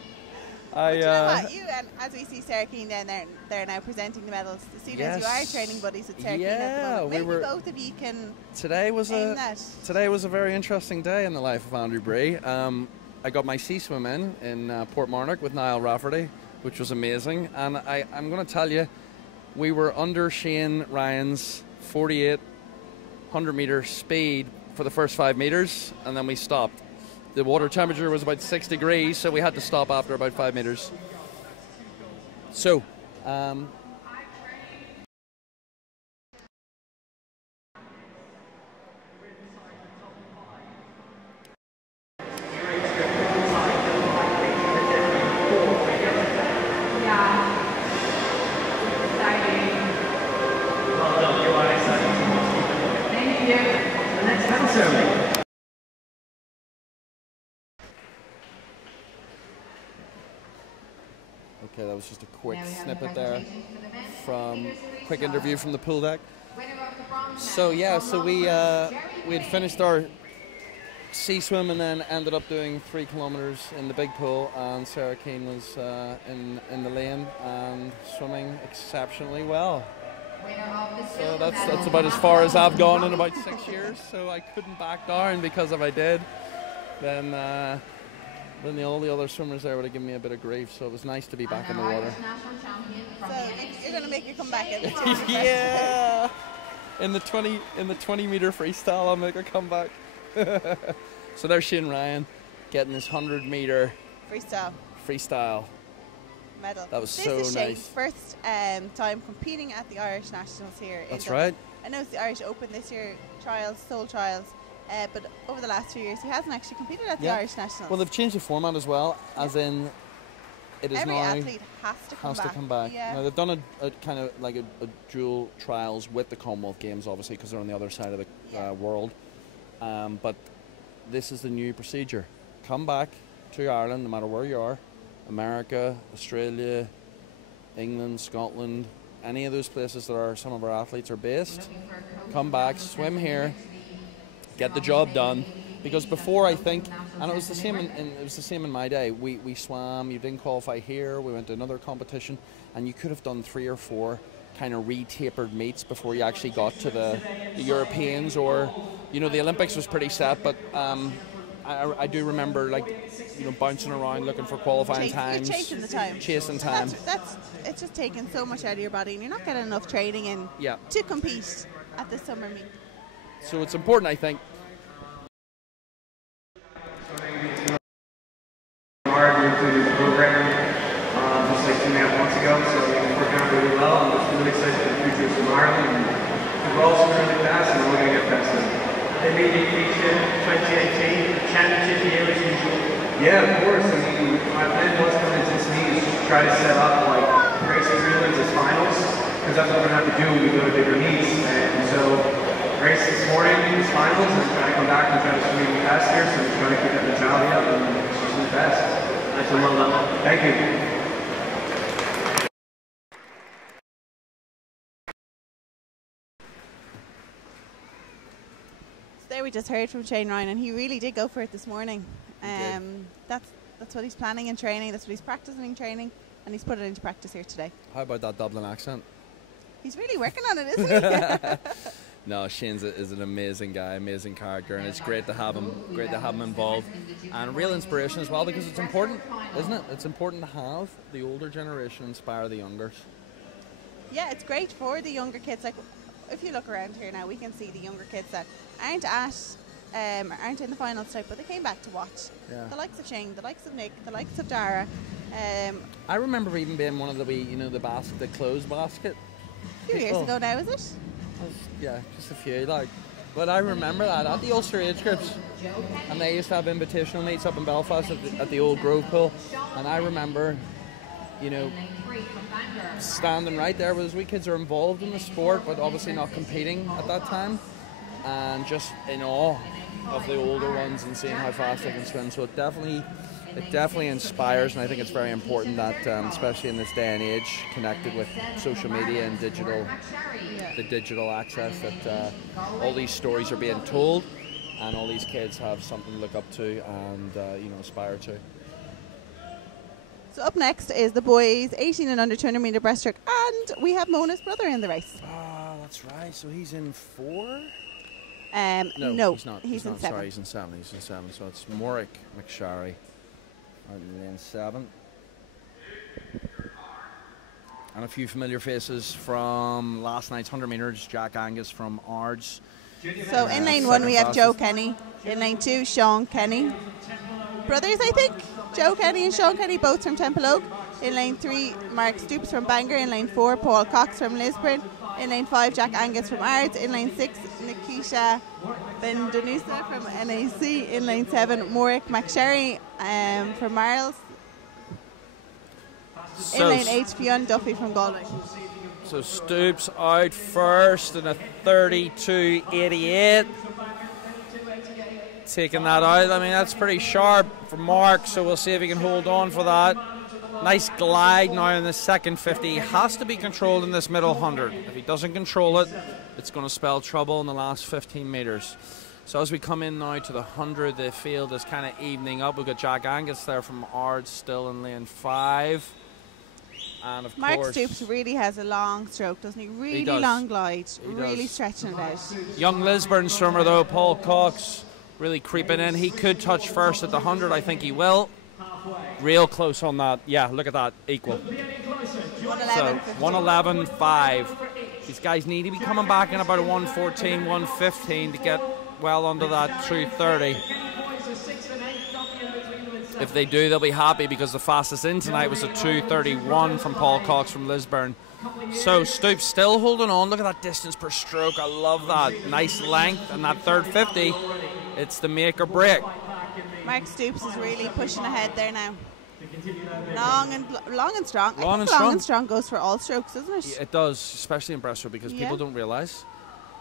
Do you know what? You and as we see Sarah Keane down there, they're now presenting the medals. Seeing as you are training buddies with Sarah Keane at the moment, maybe both of you can. Today was a very interesting day in the life of Andrew Bree. I got my sea swim in Portmarnock with Niall Rafferty, which was amazing. And I'm going to tell you, we were under Shane Ryan's 4,800 meter speed for the first 5 meters, and then we stopped. The water temperature was about 6 degrees, so we had to stop after about 5 meters. So, okay, that was just a quick snippet there from quick interview from the pool deck. So yeah, so we had finished our sea swim and then ended up doing 3 kilometers in the big pool, and Sarah Keane was in the lane and swimming exceptionally well. So that's about as far as I've gone in about 6 years. So I couldn't back down, because if I did, then Then all the other swimmers there would have given me a bit of grief, so it was nice to be back in the water. So you're going to make your comeback in the Yeah! In the 20-meter freestyle, I'll make a comeback. So there's Shane Ryan getting his 100-meter freestyle medal. That was this so is Shane's nice. first time competing at the Irish Nationals here. That's in right. I know it's the Irish Open this year, trials, sole trials, but over the last few years he hasn't actually competed at the Irish Nationals. Well, they've changed the format as well, as in it is every now athlete has to come back. Yeah. Now, they've done a kind of like a dual trials with the Commonwealth Games, obviously, because they're on the other side of the world. But this is the new procedure. Come back to Ireland, no matter where you are, America, Australia, England, Scotland, any of those places that some of our athletes are based. Come back, swim here, get the job done. Because before, I think, and it was the same in my day. We swam. You didn't qualify here. We went to another competition, and you could have done 3 or 4 kind of re-tapered meets before you actually got to the Europeans, or the Olympics was pretty set. But I do remember bouncing around looking for qualifying times. You're chasing the time. Chasing time. It's just taking so much out of your body, and you're not getting enough training in to compete at the summer meet. So it's important, I think. Through this program just like 2.5 months ago, so it's working out really well. I'm just really excited for the future of Ireland. And we're all swimming really fast, and we're going to get past them. They made the Asian 2018 championship here as usual. Yeah, of course. I mean, my plan was coming into this meet is try to set up like race prelims as finals, because that's what we're going to have to do when we go to bigger meets. And so, race this morning is finals, and trying to come back and try to swim even faster. So we're trying to keep that mentality up and swim fast. Nice and well done. Thank you. So there we just heard from Shane Ryan, and he really did go for it this morning. That's what he's planning in training. That's what he's practicing in training, and he's put it into practice here today. How about that Dublin accent? He's really working on it, isn't he? No, Shane's is an amazing guy, amazing character, and it's great to have him involved, and a real inspiration as well, because it's important, isn't it? It's important to have the older generation inspire the youngers. Yeah, it's great for the younger kids. Like, if you look around here now, we can see the younger kids that aren't in the finals type, but they came back to watch. Yeah. The likes of Shane, the likes of Nick, the likes of Dara. I remember even being one of the closed basket. A few years ago now, is it? Yeah, just a few, but I remember that at the Ulster age groups, and they used to have invitational meets up in Belfast at the old Grove Pool, and I remember, standing right there with those wee kids who are involved in the sport, but obviously not competing at that time, and just in awe of the older ones and seeing how fast they can swim. So it definitely inspires, and I think it's very important that, especially in this day and age, connected with social media and the digital access, that all these stories are being told, and all these kids have something to look up to and aspire to. So up next is the boys 18 and under 200 metre breaststroke, and we have Mona's brother in the race. Oh, that's right. So he's in 4? No, he's not. He's in 7. Sorry, he's in 7. So it's Rory Mcilroy out in lane 7. And a few familiar faces from last night's 100 metres. Jack Angus from Ards. So in lane 1 we have Joe Kenny. In lane 2, Sean Kenny. Brothers, I think. Joe Kenny and Sean Kenny, both from Templeogue. In lane 3, Mark Stoops from Bangor. In lane 4, Paul Cox from Lisburn. In lane 5, Jack Angus from Ards. In lane 6, Nikisha Bendanusa from NAC. In lane 7, Rory Mcilroy from Marles. In lane 8, Fionn Duffy from Galway. So Stoops out first in a 32.88. Taking that out. I mean, that's pretty sharp for Mark, so we'll see if he can hold on for that. Nice glide now in the second 50. He has to be controlled in this middle 100. If he doesn't control it, it's going to spell trouble in the last 15 metres. So as we come in now to the 100, the field is kind of evening up. We've got Jack Angus there from Ards still in lane 5. And of Mark course, Stoops really has a long stroke, doesn't he? Really does. long glide, He really does. stretching it out. Young Lisburn swimmer though, Paul Cox, really creeping in. He could touch first at the 100, I think he will. Real close on that. Yeah, look at that. Equal. 111. So 111.5. These guys need to be coming back in about a 114, 115 to get well under that 230. If they do, they'll be happy because the fastest in tonight was a 231 from Paul Cox from Lisburn. So Stoops still holding on. Look at that distance per stroke. I love that. Nice length, and that third 50, it's the make or break. Mark Stoops is really pushing ahead there now. Long and strong. Long and strong goes for all strokes, doesn't it? Yeah, it does, especially in breaststroke, because people don't realise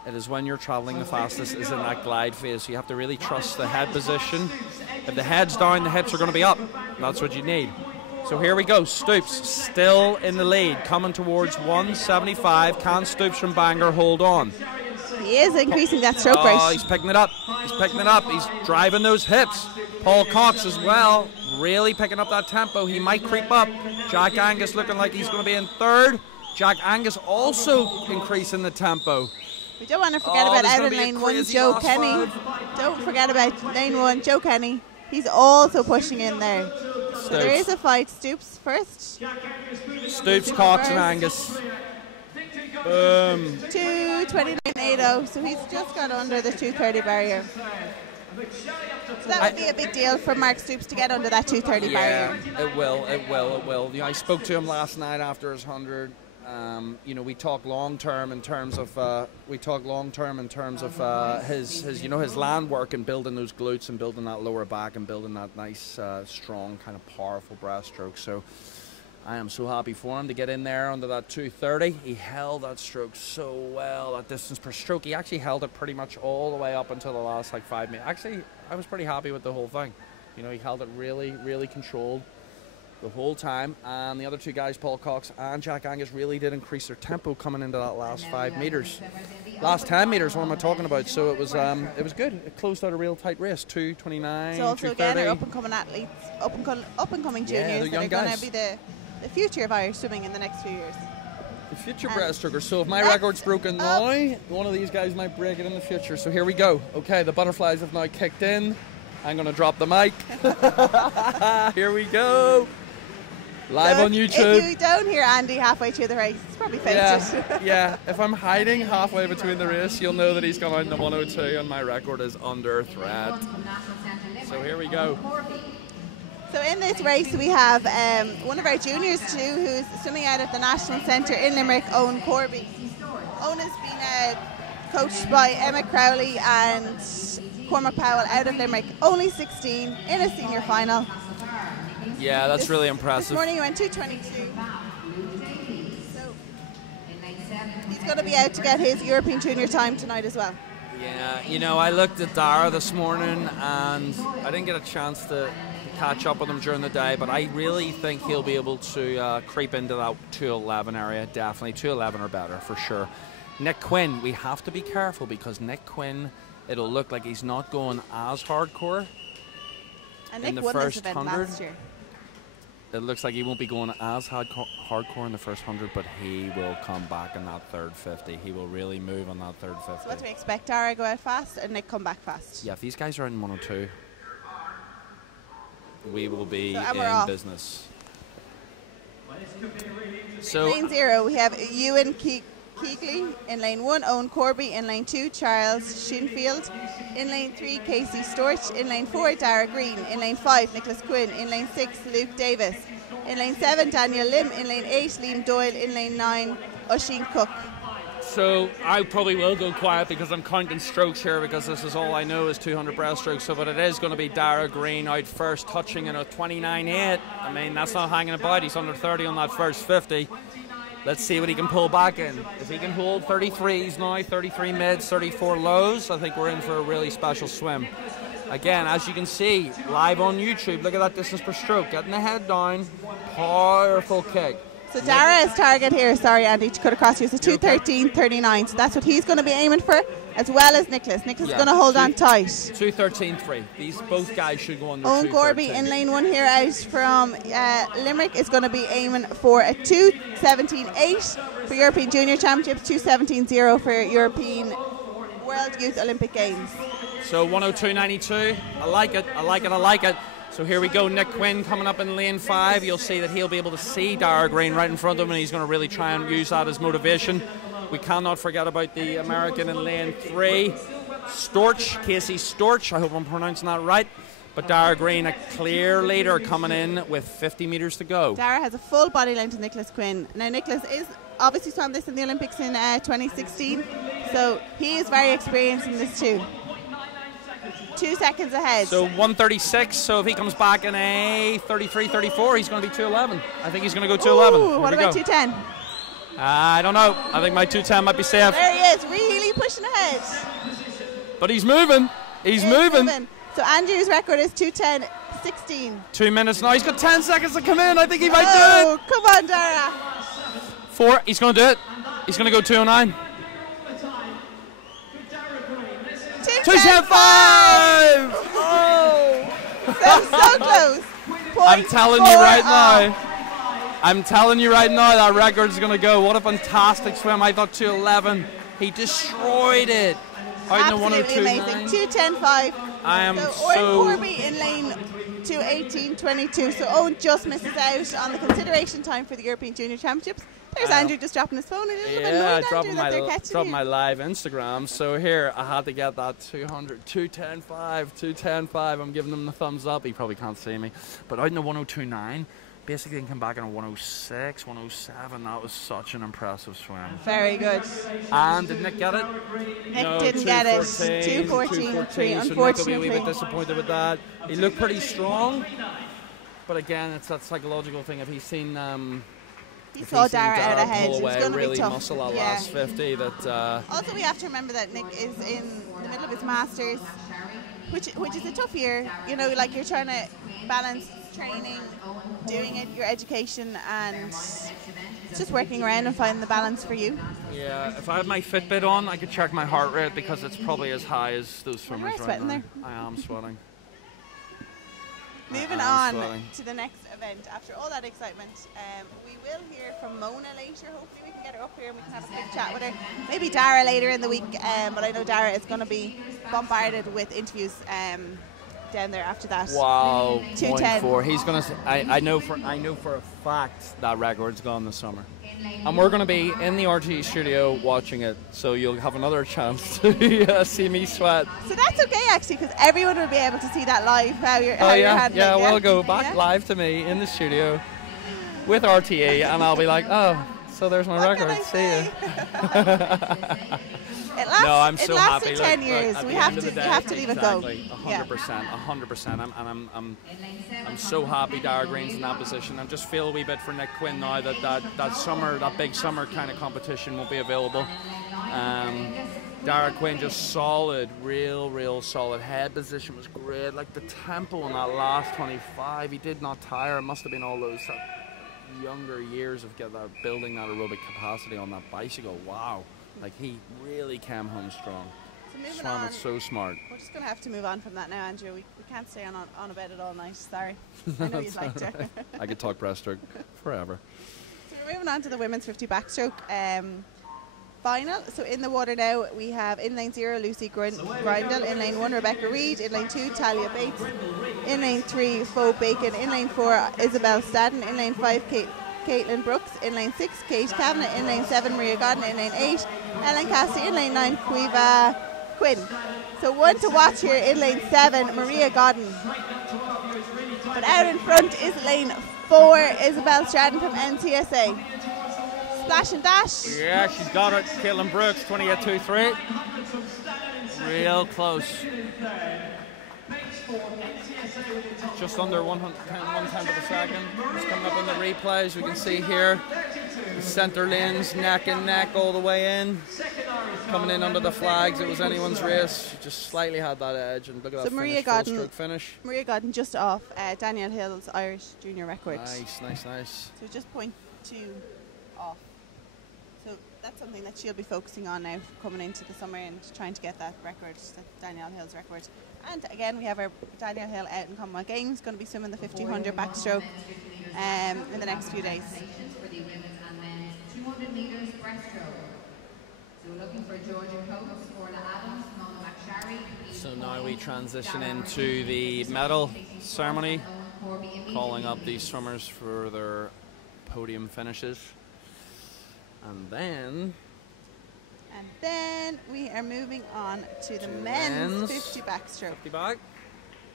it is when you're travelling the fastest is in that glide phase. So you have to really trust the head position. If the head's down, the hips are going to be up. That's what you need. So here we go. Stoops still in the lead, coming towards 175. Can Stoops from Bangor hold on? He is increasing that stroke rate. Oh, he's picking it up. He's picking it up. He's driving those hips. Paul Cox as well, really picking up that tempo. He might creep up. Jack Angus looking like he's going to be in third. Jack Angus also increasing the tempo. We don't want to forget about out in lane 1, Joe Kenny. Don't forget about lane 1, Joe Kenny. He's also pushing in there. So there is a fight. Stoops first. Stoops, Cox and Angus. 2:29.80. So he's just got under the 2:30 barrier. So that would be a big deal for Mark Stoops to get under that 2:30 barrier. It will. You know, I spoke to him last night after his 100. You know, we talk long term in terms of his you know, his land work and building those glutes and building that lower back and building that nice strong kind of powerful breaststroke. So I am so happy for him to get in there under that 2:30. He held that stroke so well, that distance per stroke. He actually held it pretty much all the way up until the last like 5 minutes. Actually, I was pretty happy with the whole thing. You know, he held it really controlled the whole time, and the other two guys, Paul Cox and Jack Angus, really did increase their tempo coming into that last 5 meters. Last 10 meters, what am I talking about? So it was good. It closed out a real tight race, 2:29. So also again, our up-and-coming athletes, up-and-coming juniors that are going to be the future of Irish swimming in the next few years. The future breaststrokers. So if my record's broken now, one of these guys might break it in the future. So here we go. Okay, the butterflies have now kicked in. I'm going to drop the mic. Here we go. Live on YouTube. If you don't hear Andy halfway through the race, it's probably fainted. Yeah. If I'm hiding halfway between the race, you'll know that he's gone out in the 102 and my record is under threat. So here we go. So in this race we have one of our juniors too, who's swimming out of the National Centre in Limerick, Owen Corby. Owen has been coached by Emma Crowley and Cormac Powell out of Limerick, only 16 in a senior final. Yeah, that's really impressive. This morning he went 2:22. So he's going to be out to get his European Junior time tonight as well. Yeah, you know, I looked at Dara this morning and I didn't get a chance to catch up with him during the day, but I really think he'll be able to creep into that 2:11 area, definitely. 2:11 or better, for sure. Nick Quinn, we have to be careful because Nick Quinn, it'll look like he's not going as hardcore in the first 100. Last year. It looks like he won't be going as hardcore in the first 100, but he will come back in that third 50. He will really move on that third 50. So what do we expect? Dara go out fast and Nick come back fast? Yeah, if these guys are in 102, we will be in business. So lane 0, we have Ewan Keegley in lane 1, Owen Corby in lane 2, Charles Shinfield in lane 3, Casey Stewart in lane 4, Dara Green in lane 5, Nicholas Quinn in lane 6, Luke Davis in lane 7, Daniel Lim in lane 8, Liam Doyle in lane 9, Oisin Cook. So I probably will go quiet because I'm counting strokes here because this is all I know is 200 breaststrokes. So, but it is going to be Dara Green out first, touching in a 29.8. I mean, that's not hanging about. He's under 30 on that first 50. Let's see what he can pull back in. If he can hold 33s now, 33 mids, 34 lows, I think we're in for a really special swim. Again, as you can see, live on YouTube, look at that distance per stroke. Getting the head down, powerful kick. So Dara's target here, sorry Andy to cut across you, is a 2:13.39. So that's what he's going to be aiming for, as well as Nicholas. Nicholas is going to hold on tight. 2:13.3. These both guys should go under 2:13. Owen Corby in lane 1 here out from Limerick is going to be aiming for a 2:17.8 for European Junior Championships, 2:17.0 for European World Youth Olympic Games. So 102.92. I like it. So here we go, Nick Quinn coming up in lane 5. You'll see that he'll be able to see Dara Green right in front of him, and he's going to really try and use that as motivation. We cannot forget about the American in lane 3, Storch, Casey Storch. I hope I'm pronouncing that right. But Dara Green, a clear leader, coming in with 50 metres to go. Dara has a full body length to Nicholas Quinn. Now, Nicholas is obviously swam this in the Olympics in 2016, so he is very experienced in this too. 2 seconds ahead. So 136, so if he comes back in a 33-34, he's going to be 2:11. I think he's going to go 2:11. Ooh, what about 2:10? I don't know. I think my 2:10 might be safe. There he is, really pushing ahead. But he's moving. He's moving. So Andrew's record is 2:10.16. 2 minutes now. He's got 10 seconds to come in. I think he might do Oh, come on, Dara. 4. He's going to do it. He's going to go 2:09. 2:10.5. Oh, so close. I'm telling you right now. I'm telling you right now that record's going to go. What a fantastic swim. I thought 2:11. He destroyed it. Out in the Absolutely amazing. 2:10.5. I am so Owen Corby in lane 2:18.22. So Owen just misses out on the consideration time for the European Junior Championships. There's Andrew just dropping his phone. Yeah, dropping my live Instagram. So here, I had to get that 200, 2:10.5, 2:10.5. I'm giving him the thumbs up. He probably can't see me. But out in the 1:02.9, basically can come back in a 1:06, 1:07. That was such an impressive swim. Very good. And did Nick get it? Nick didn't get it. 2:14.3, unfortunately. So Nick will be a wee bit disappointed with that. He looked pretty strong. But again, it's that psychological thing. If he's seen... He saw Dara out ahead. Pull away, it's going to really be tough. muscle that last 50. That. Also, we have to remember that Nick is in the middle of his masters, which is a tough year. You know, like you're trying to balance training, doing it, your education, and just working around and finding the balance for you. Yeah, if I had my Fitbit on, I could check my heart rate because it's probably as high as those swimmers right now. There. I am sweating. Moving on to the next event. After all that excitement, we will hear from Mona later. Hopefully we can get her up here and we can have a quick chat with her. Maybe Dara later in the week, but I know Dara is going to be bombarded with interviews down there after that. Wow, 2:10. He's going to. I know for a fact that record's gone this summer. And we're going to be in the RTE studio watching it, so you'll have another chance to see me sweat. So that's okay, actually, because everyone will be able to see that live, how you're handling. Yeah, we'll go back live to me in the studio with RTE, and I'll be like, oh, so there's my record. See you. It lasts, no, I'm so happy. For 10 years. We have to leave it go. 100%. And I'm so happy Dara Green's in that position. I just feel a wee bit for Nick Quinn now that summer, that big summer kind of competition won't be available. Dara Quinn just solid, real solid. Head position was great. Like the tempo on that last 25, he did not tire. It must have been all those younger years of building that aerobic capacity on that bicycle. Wow. Like he really came home strong. So moving Swam on, it so smart. We're just going to have to move on from that now, Andrew. We can't stay on about it all night. Sorry. I know you'd like to. I could talk breaststroke forever. So we're moving on to the women's 50 backstroke final. So in the water now, we have in lane 0, Lucy Grindle. In lane 1, Rebecca Reid. In lane 2, Talia Bates. In lane 3, Fo Bacon. In lane 4, Isabel Stadden. In lane 5, Caitlin Brooks. In lane 6, Kate Kavanagh. In lane 7, Maria Godden. In lane 8, Ellen Cassidy. In lane 9, Quiva Quinn. So one to watch here in lane 7, Maria Godden. But out in front is lane 4, Isabel Stratton from NTSA. Splash and dash. Yeah, she's got it. Caitlin Brooks, 28.23. Real close. Just under 1/10 of a second. It's coming up in the replays. We can see here the centre lanes neck and neck all the way in. Coming in under the flags. It was anyone's race. She just slightly had that edge. And look at that Maria finish, full stroke finish. Maria Godden just off Danielle Hill's Irish junior record. Nice. So just 0.2 off. So that's something that she'll be focusing on now coming into the summer and trying to get that record, Danielle Hill's record. And again, we have our Danielle Hill out in Commonwealth Games, going to be swimming the 1500 backstroke in the next few days. For the women's and men's 200 metres breaststroke. So we're looking for Georgia Coates, Orla Adams, Mona So now we transition into the medal ceremony, calling up these swimmers for their podium finishes. And then we are moving on to the men's 50 backstroke. 50 back.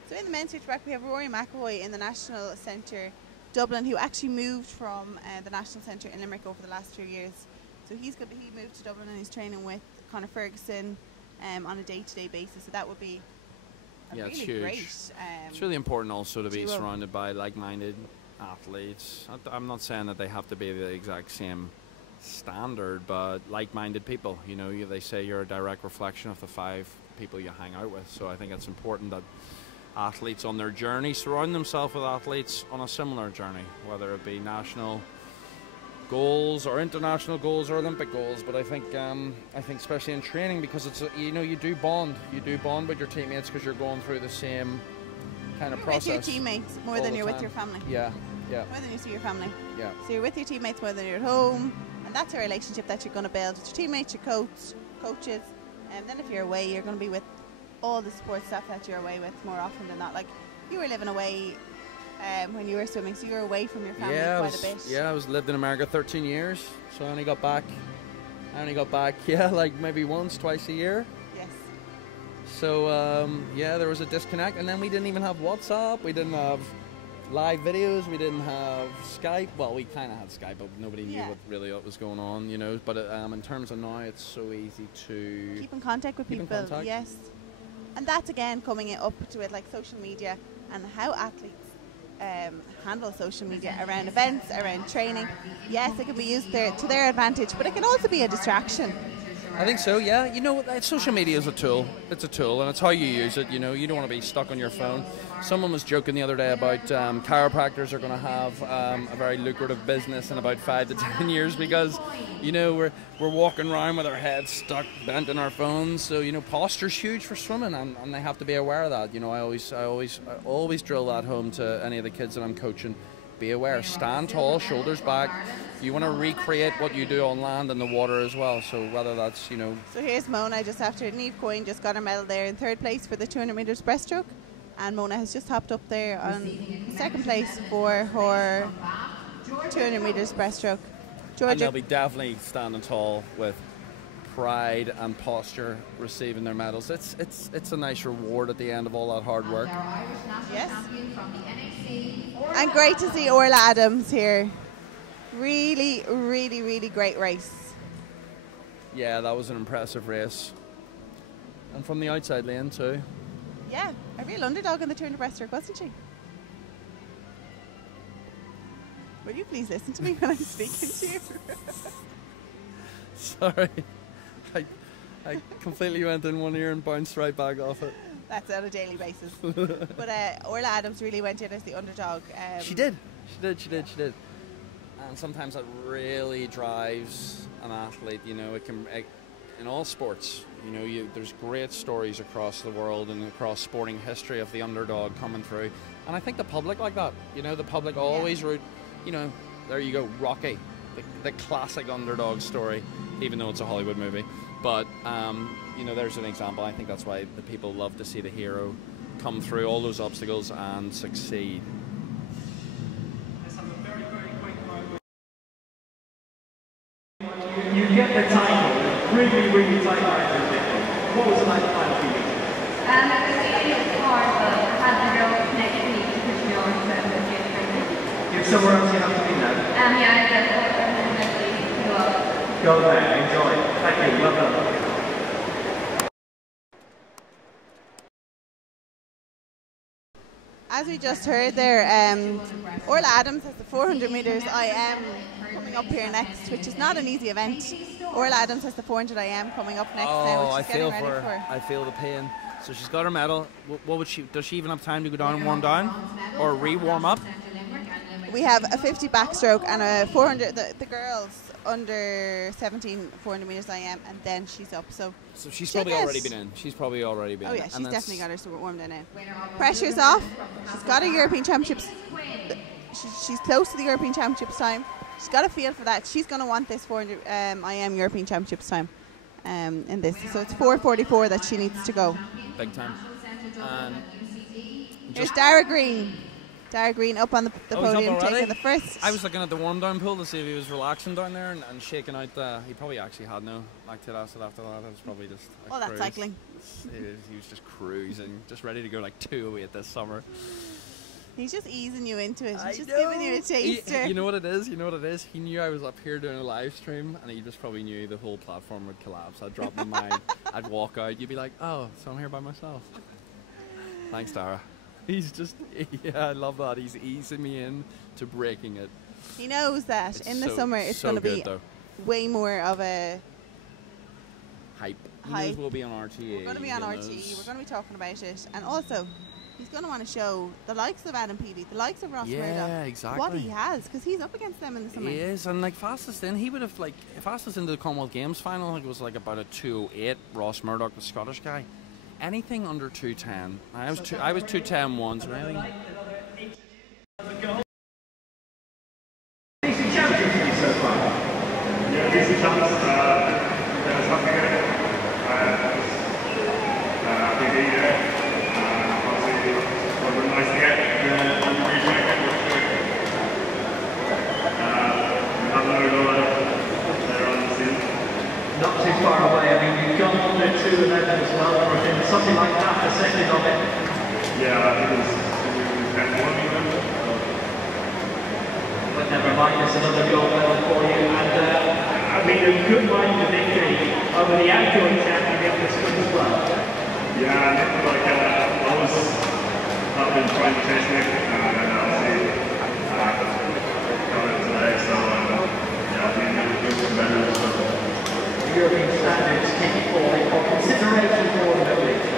So in the men's 50 back, we have Rory Mcilroy in the National Centre Dublin, who actually moved from the National Centre in Limerick over the last few years. So he moved to Dublin and he's training with Conor Ferguson on a day-to-day basis. So that would be it's really huge. Great. It's really important also to be surrounded by like-minded athletes. I'm not saying that they have to be the exact same standard, but like-minded people. You know, they say you're a direct reflection of the 5 people you hang out with. So I think it's important that athletes on their journey surround themselves with athletes on a similar journey, whether it be national goals or international goals or Olympic goals. But I think especially in training, because it's you do bond with your teammates because you're going through the same kind of process. With your teammates more than you're with your family. Yeah. More than you see your family. Yeah. So you're with your teammates more than you're at home, and that's a relationship that you're going to build with your teammates, your coaches, and then if you're away, you're going to be with all the support staff that you're away with more often than not. Like, you were living away when you were swimming, so you were away from your family quite a bit. Yeah, I lived in America 13 years, so I only got back, like maybe once, twice a year. Yes. So, there was a disconnect, and then we didn't even have WhatsApp, we didn't have live videos, we didn't have Skype. Well, we kind of had Skype, but nobody knew what was going on, you know. But in terms of now, it's so easy to keep in contact with people. Yes. And that's again coming up to it, like social media and how athletes handle social media around events, around training. Yes, it can be used to their advantage, but it can also be a distraction. I think so, yeah. You know, social media is a tool. It's a tool, and it's how you use it. You know, you don't want to be stuck on your phone. Someone was joking the other day about chiropractors are going to have a very lucrative business in about 5 to 10 years because, you know, we're walking around with our heads stuck, bent in our phones. So, you know, posture's huge for swimming, and they have to be aware of that. You know, I always drill that home to any of the kids that I'm coaching. Be aware, stand tall, shoulders back. You want to recreate what you do on land and the water as well. So whether that's, you know. So here's Mona just after Niamh Coyne just got her medal there in 3rd place for the 200 metres breaststroke. And Mona has just hopped up there on 2nd place for her 200 metres breaststroke. Georgia. And they'll be definitely standing tall with pride and posture receiving their medals. It's a nice reward at the end of all that hard work. Yes. And great to see Orla Adams here. Really, really, really great race. Yeah, that was an impressive race. And from the outside lane too. Yeah, a real underdog in the 200 breaststroke, wasn't she? Will you please listen to me when I'm speaking to you? Sorry. I completely went in one ear and bounced right back off it. That's on a daily basis. But Orla Adams really went in as the underdog. She did. And sometimes that really drives an athlete. You know, in all sports, you know, there's great stories across the world and across sporting history of the underdog coming through. And I think the public like that. You know, the public always root, you know, there you go, Rocky, the classic underdog story, even though it's a Hollywood movie. But, you know, there's an example. I think that's why the people love to see the hero come through all those obstacles and succeed. Let's have a very, very quick moment. You get the title, really, really tight title. What was it like for you? At the beginning it was hard, but I had the girls next to me to push me on, so it was really great. If somewhere else you have to be now? Yeah, I did. Definitely go up. Go there, enjoy. Thank you, well done. As we just heard there, Orla Adams has the 400 metres IM coming up here next, which is not an easy event. Orla Adams has the 400 IM coming up next now, which she's getting ready for. I feel the pain. So she's got her medal. What would she? Does she even have time to go down and warm down, or re-warm up? We have a 50 backstroke and a 400. The girls under 17 400 metres IM, and then she's up. So she's probably already been in. She's probably already been in. Oh yeah, she's definitely got her warmed in. Pressure's off. She's got a European Championships. She's close to the European Championships time. She's got a feel for that. She's going to want this 400 IM European Championships time. in this. So it's 4:44 that she needs to go. Big time. And Here's Dara Green. Dara Green up on the Oh, he's up podium already? taking the first. I was looking at the warm down pool to see if he was relaxing down there and shaking out the. He probably actually had no lactate acid after that. It was probably just. Oh, that's cycling. He was just cruising, just ready to go like 208 this summer. He's just easing you into it. He's I just know. giving you a taster. You know what it is? You know what it is? He knew I was up here doing a live stream, and he just probably knew the whole platform would collapse. I'd drop my mind. I'd walk out. You'd be like, "Oh, so I'm here by myself." Thanks, Dara. He's just, yeah, I love that. He's easing me in to breaking it. He knows that It's in the so- summer it's so going to be good, though. way more of a Hype. He Hype. knows we'll be on RTE. We're going to be on RTE. We're going to be talking about it, and also he's going to want to show the likes of Adam Peaty, the likes of Ross Yeah, Murdoch, exactly. what he has, because he's up against them in the summer. He is, and like fastest in, he would have like fastest into the Commonwealth Games final. I think it was like about a 2:08. Ross Murdoch, the Scottish guy. Anything under 2:10. I was 2:10 once. Or anything. Decent champion for you so far. Yeah, decent chance. There's nothing in it. I think obviously, it would have been nice to get the recheck. We have no goal later on the season. Not too far away. I mean, you've gone on to 2 events as well, or something like half a second of it. Yeah, I think it was 10-1 even. But never mind, it's another gold medal for you. And I mean, you could mind the victory over the outgoing champion this week as well. Yeah, I think like I've been trying to chase Nick, and obviously coming today, so yeah, I think it was competitive. European standards keep falling for consideration for the middle east.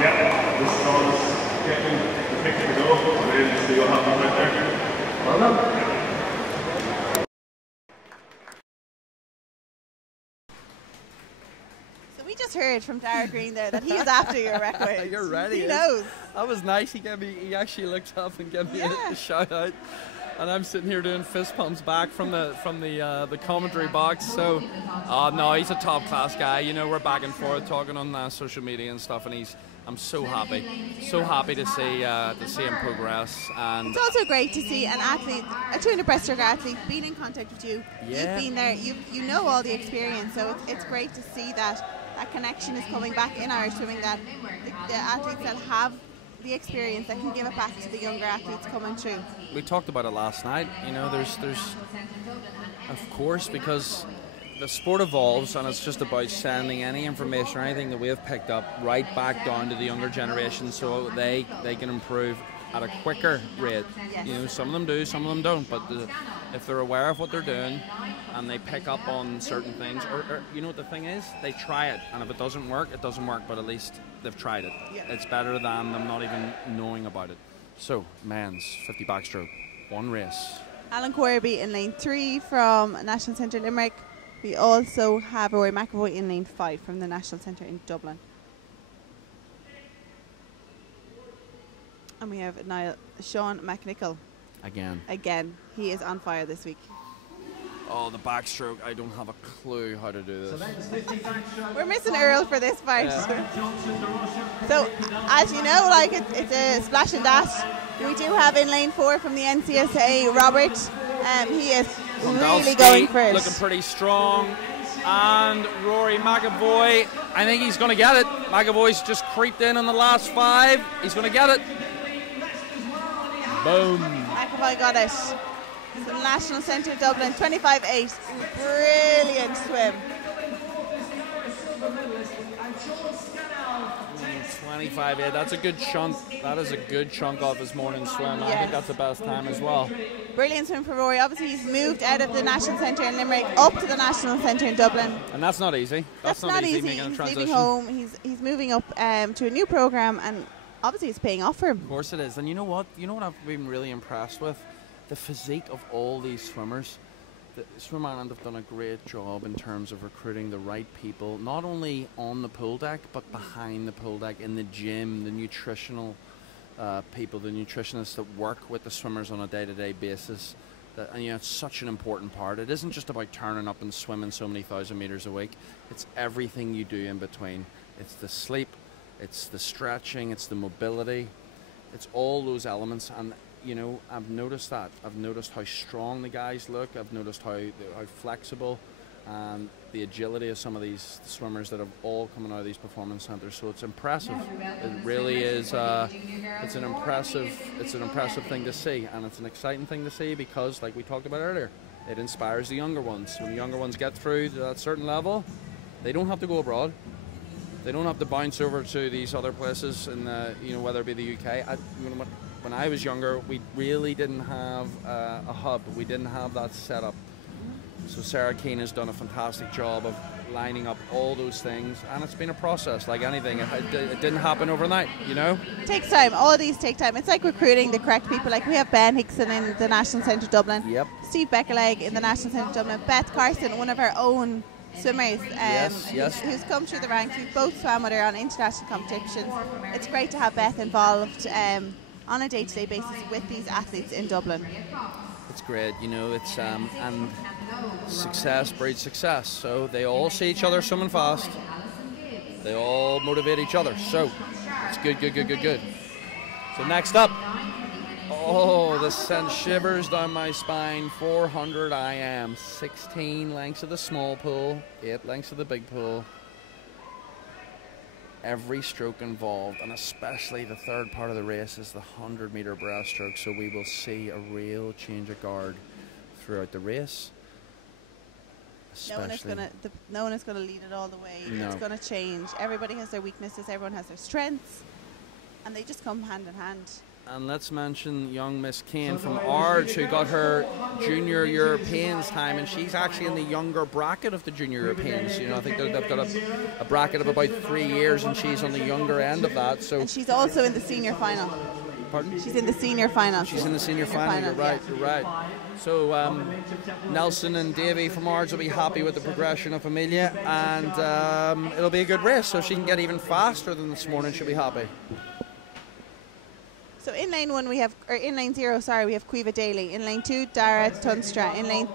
Yeah, this is all just getting the picture to go, and then see what happens right there. Well done. So we just heard from Dara Green there that he's after your record. You're ready. He knows. That was nice. He actually looked up and gave me Yeah. a shout out. And I'm sitting here doing fist pumps back from the commentary box. So, no, he's a top class guy. You know, we're back and forth talking on social media and stuff, and I'm so happy to see him progress. And It's also great to see an athlete, a 200 breaststroke athlete, being in contact with you. Yeah. You've been there. You know all the experience. So it's great to see that connection is coming back in Irish swimming. That the athletes that have the experience that can give it back to the younger athletes coming through. we talked about it last night. You know, there's of course, because the sport evolves, and it's just about sending any information or anything that we have picked up right back down to the younger generation, so they can improve at a quicker rate. Yes. You know, some of them do, some of them don't, but if they're aware of what they're doing and they pick up on certain things, or you know what the thing is, they try it, and if it doesn't work, it doesn't work, but at least they've tried it. Yeah. It's better than them not even knowing about it. So, men's 50 backstroke, one race. Alan Corby in lane 3 from National Centre Limerick. We also have Rory Mcilroy in lane 5 from the National Centre in Dublin. And we have Sean McNichol Again. again. He is on fire this week. Oh, the backstroke, I don't have a clue how to do this. We're missing Earl for this fight. Yeah. So, as you know, like it's a splash and dash. We do have in lane 4 from the NCSA, Robert. He is really going for it. Looking pretty strong. And Rory Mcilroy, I think he's going to get it. McIlroy's just creeped in on the last 5. He's going to get it. Boom. McIlroy got it. The National Centre Dublin, 25.8. Brilliant swim. 25.8. That's a good chunk. That is a good chunk off his morning swim. I Yes. think that's the best time as well. Brilliant swim for Rory. Obviously, he's moved out of the National Centre in Limerick up to the National Centre in Dublin. And that's not easy. That's not easy. making a He's transition. leaving home. He's moving up to a new programme, and obviously it's paying off for him. Of course it is. And you know what? You know what I've been really impressed with? The physique of all these swimmers. The Swim Ireland have done a great job in terms of recruiting the right people, not only on the pool deck, but behind the pool deck, in the gym, the nutritional people, the nutritionists that work with the swimmers on a day-to-day basis. And you know, it's such an important part. It isn't just about turning up and swimming so many thousand meters a week. It's everything you do in between. It's the sleep, it's the stretching, it's the mobility, it's all those elements. And you know, I've noticed that. I've noticed how strong the guys look. I've noticed how flexible and the agility of some of these swimmers that have all coming out of these performance centers. So it's impressive. It really is. It's an impressive thing to see, and it's an exciting thing to see because, like we talked about earlier, it inspires the younger ones. When the younger ones get through to that certain level, they don't have to go abroad. They don't have to bounce over to these other places, and you know, whether it be the UK. When I was younger, we really didn't have a hub. We didn't have that set up. So Sarah Keane has done a fantastic job of lining up all those things, and it's been a process like anything. It didn't happen overnight, you know? It takes time. All of these take time. It's like recruiting the correct people. Like we have Ben Hickson in the National Centre Dublin. Yep. Steve Beckerleg in the National Centre Dublin. Beth Carson, one of our own swimmers, yes. who's come through the ranks. We've both swam with her on international competitions. It's great to have Beth involved on a day-to-day basis with these athletes in Dublin. It's great, you know, it's and success breeds success. So they all see each other swimming fast. They all motivate each other. So it's good. So next up, oh, this sends shivers down my spine. 400 IM, 16 lengths of the small pool, 8 lengths of the big pool. Every stroke involved, and especially the third part of the race is the 100-meter breaststroke. So we will see a real change of guard throughout the race. No one is going to lead it all the way. No. It's going to change. Everybody has their weaknesses, everyone has their strengths, and they just come hand in hand. And let's mention young Miss Kane from Ards, who got her Junior Europeans time, and she's actually in the younger bracket of the Junior Europeans. You know, I think they've got a bracket of about 3 years, and she's on the younger end of that. So. And she's also in the senior final. Pardon? She's in the senior final. She's in the senior final. You're right. So Nelson and Davy from Ards will be happy with the progression of Amelia, and it'll be a good race. So if she can get even faster than this morning, she'll be happy. So in lane 0, we have Caoimhe Daly. In lane 2, Dara Tunstra. In lane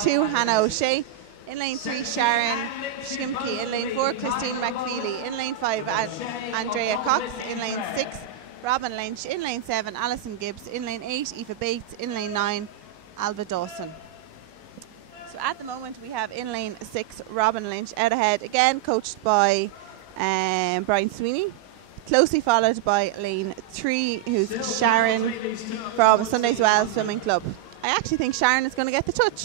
2, Hannah O'Shea. In lane 3, Sharon Schimke. In lane 4, Christine McFeely. In lane 5, Andrea Cox. In lane 6, Robin Lynch. In lane 7, Alison Gibbs. In lane 8, Aoife Bates. In lane 9, Alba Dawson. So at the moment we have in lane 6, Robin Lynch out ahead, again coached by Brian Sweeney. Closely followed by lane 3, who's Sharon from Sunday's Well Swimming Club. I actually think Sharon is going to get the touch.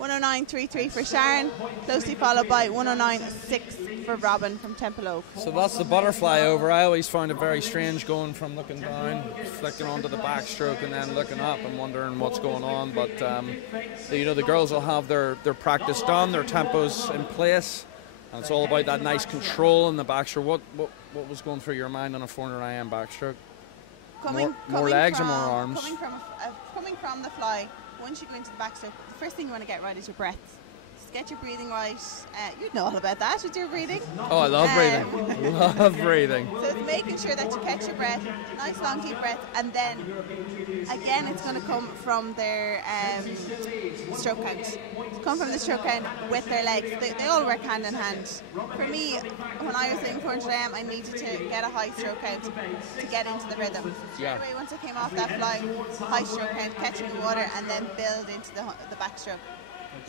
109.33 for Sharon, closely followed by 109.6 for Robin from Temple Oak. So that's the butterfly over. I always found it very strange going from looking down, flicking onto the backstroke, and then looking up and wondering what's going on. But you know, the girls will have their practice done, their tempos in place. And it's all about that nice control in the backstroke. What was going through your mind on a 400 IM backstroke? More legs or more arms? Coming from the fly, once you go into the backstroke, the first thing you want to get right is your breath. Just get your breathing right. You'd know all about that with your breathing. Oh, I love breathing. Love breathing. So it's making sure that you catch your breath, nice long deep breath, and then again it's going to come from their stroke count. Come from the stroke count with their legs. They all work hand in hand. For me, when I was doing 400 IM, I needed to get a high stroke count to get into the rhythm. Straight away, once I came off that fly, high stroke count, catching the water, and then build into the backstroke.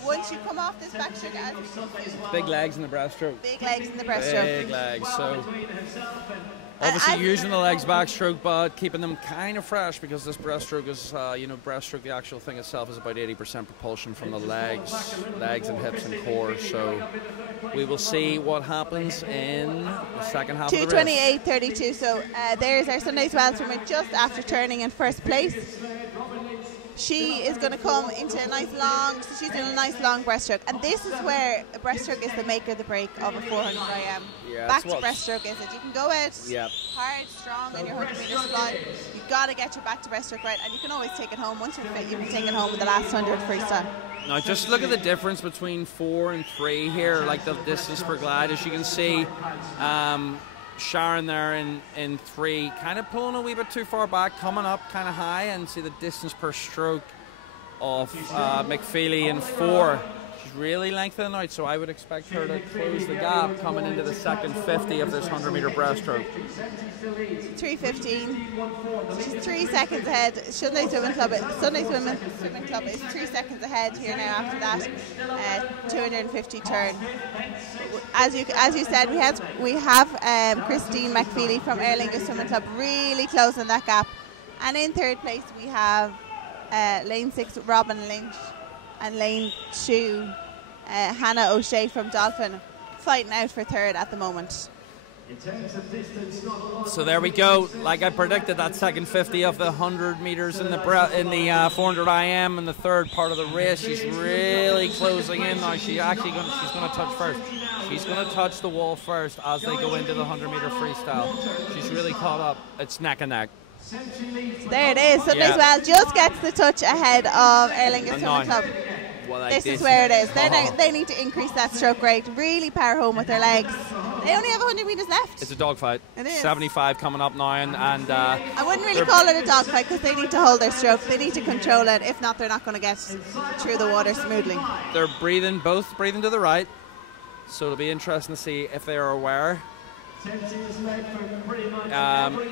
Once you come off this backstroke, as we big legs in the breaststroke. Big legs in the breaststroke. Big legs. So obviously using the legs backstroke, but keeping them kind of fresh, because this breaststroke is, breaststroke, the actual thing itself is about 80% propulsion from the legs and hips and core. So we will see what happens in the second half of the race. 2:28.32. So there's our Sunday's Well swimmer just after turning in first place. She is going to come into a nice long, so she's doing a nice long breaststroke. And this is where a breaststroke is the make or the break of a 400 IM. Yeah, back to breaststroke is it. You can go out hard, strong on your 100 metres fly. You've got to get your back to breaststroke right, and you can always take it home. Once you're fit, you can take it home with the last 100 freestyle. Now just look at the difference between 4 and 3 here, like the distance per glide. As you can see, Sharon there in 3, kind of pulling a wee bit too far back, coming up kind of high, and see the distance per stroke of McFeely in 4. She's really lengthening out, so I would expect her to close the gap coming into the second 50 of this 100-meter breaststroke. 3:15. She's 3 seconds ahead. Sunday Swimming Club is 3 seconds ahead here now after that 250 turn. As you said, we have Christine McFeely from Aer Lingus Swimming Club really closing that gap, and in 3rd place we have lane 6 Robin Lynch, and lane 2 Hannah O'Shea from Dolphin fighting out for 3rd at the moment. So there we go. Like I predicted, that second 50 of the 100 meters in the 400 IM in the 3rd part of the race. She's really closing in now. She's going to touch first. She's going to touch the wall first as they go into the 100-meter freestyle. She's really caught up. It's neck and neck. There it is. Sunday's Well just gets the touch ahead of Aer Lingus Swimming Club. Well, this is where it is. They need to increase that stroke rate, really power home with their legs. They only have 100 metres left. It's a dogfight. It is. 75 coming up now, and I wouldn't really call it a dogfight because they need to hold their stroke. They need to control it. If not, they're not going to get through the water smoothly. They're both breathing to the right, so it'll be interesting to see if they are aware.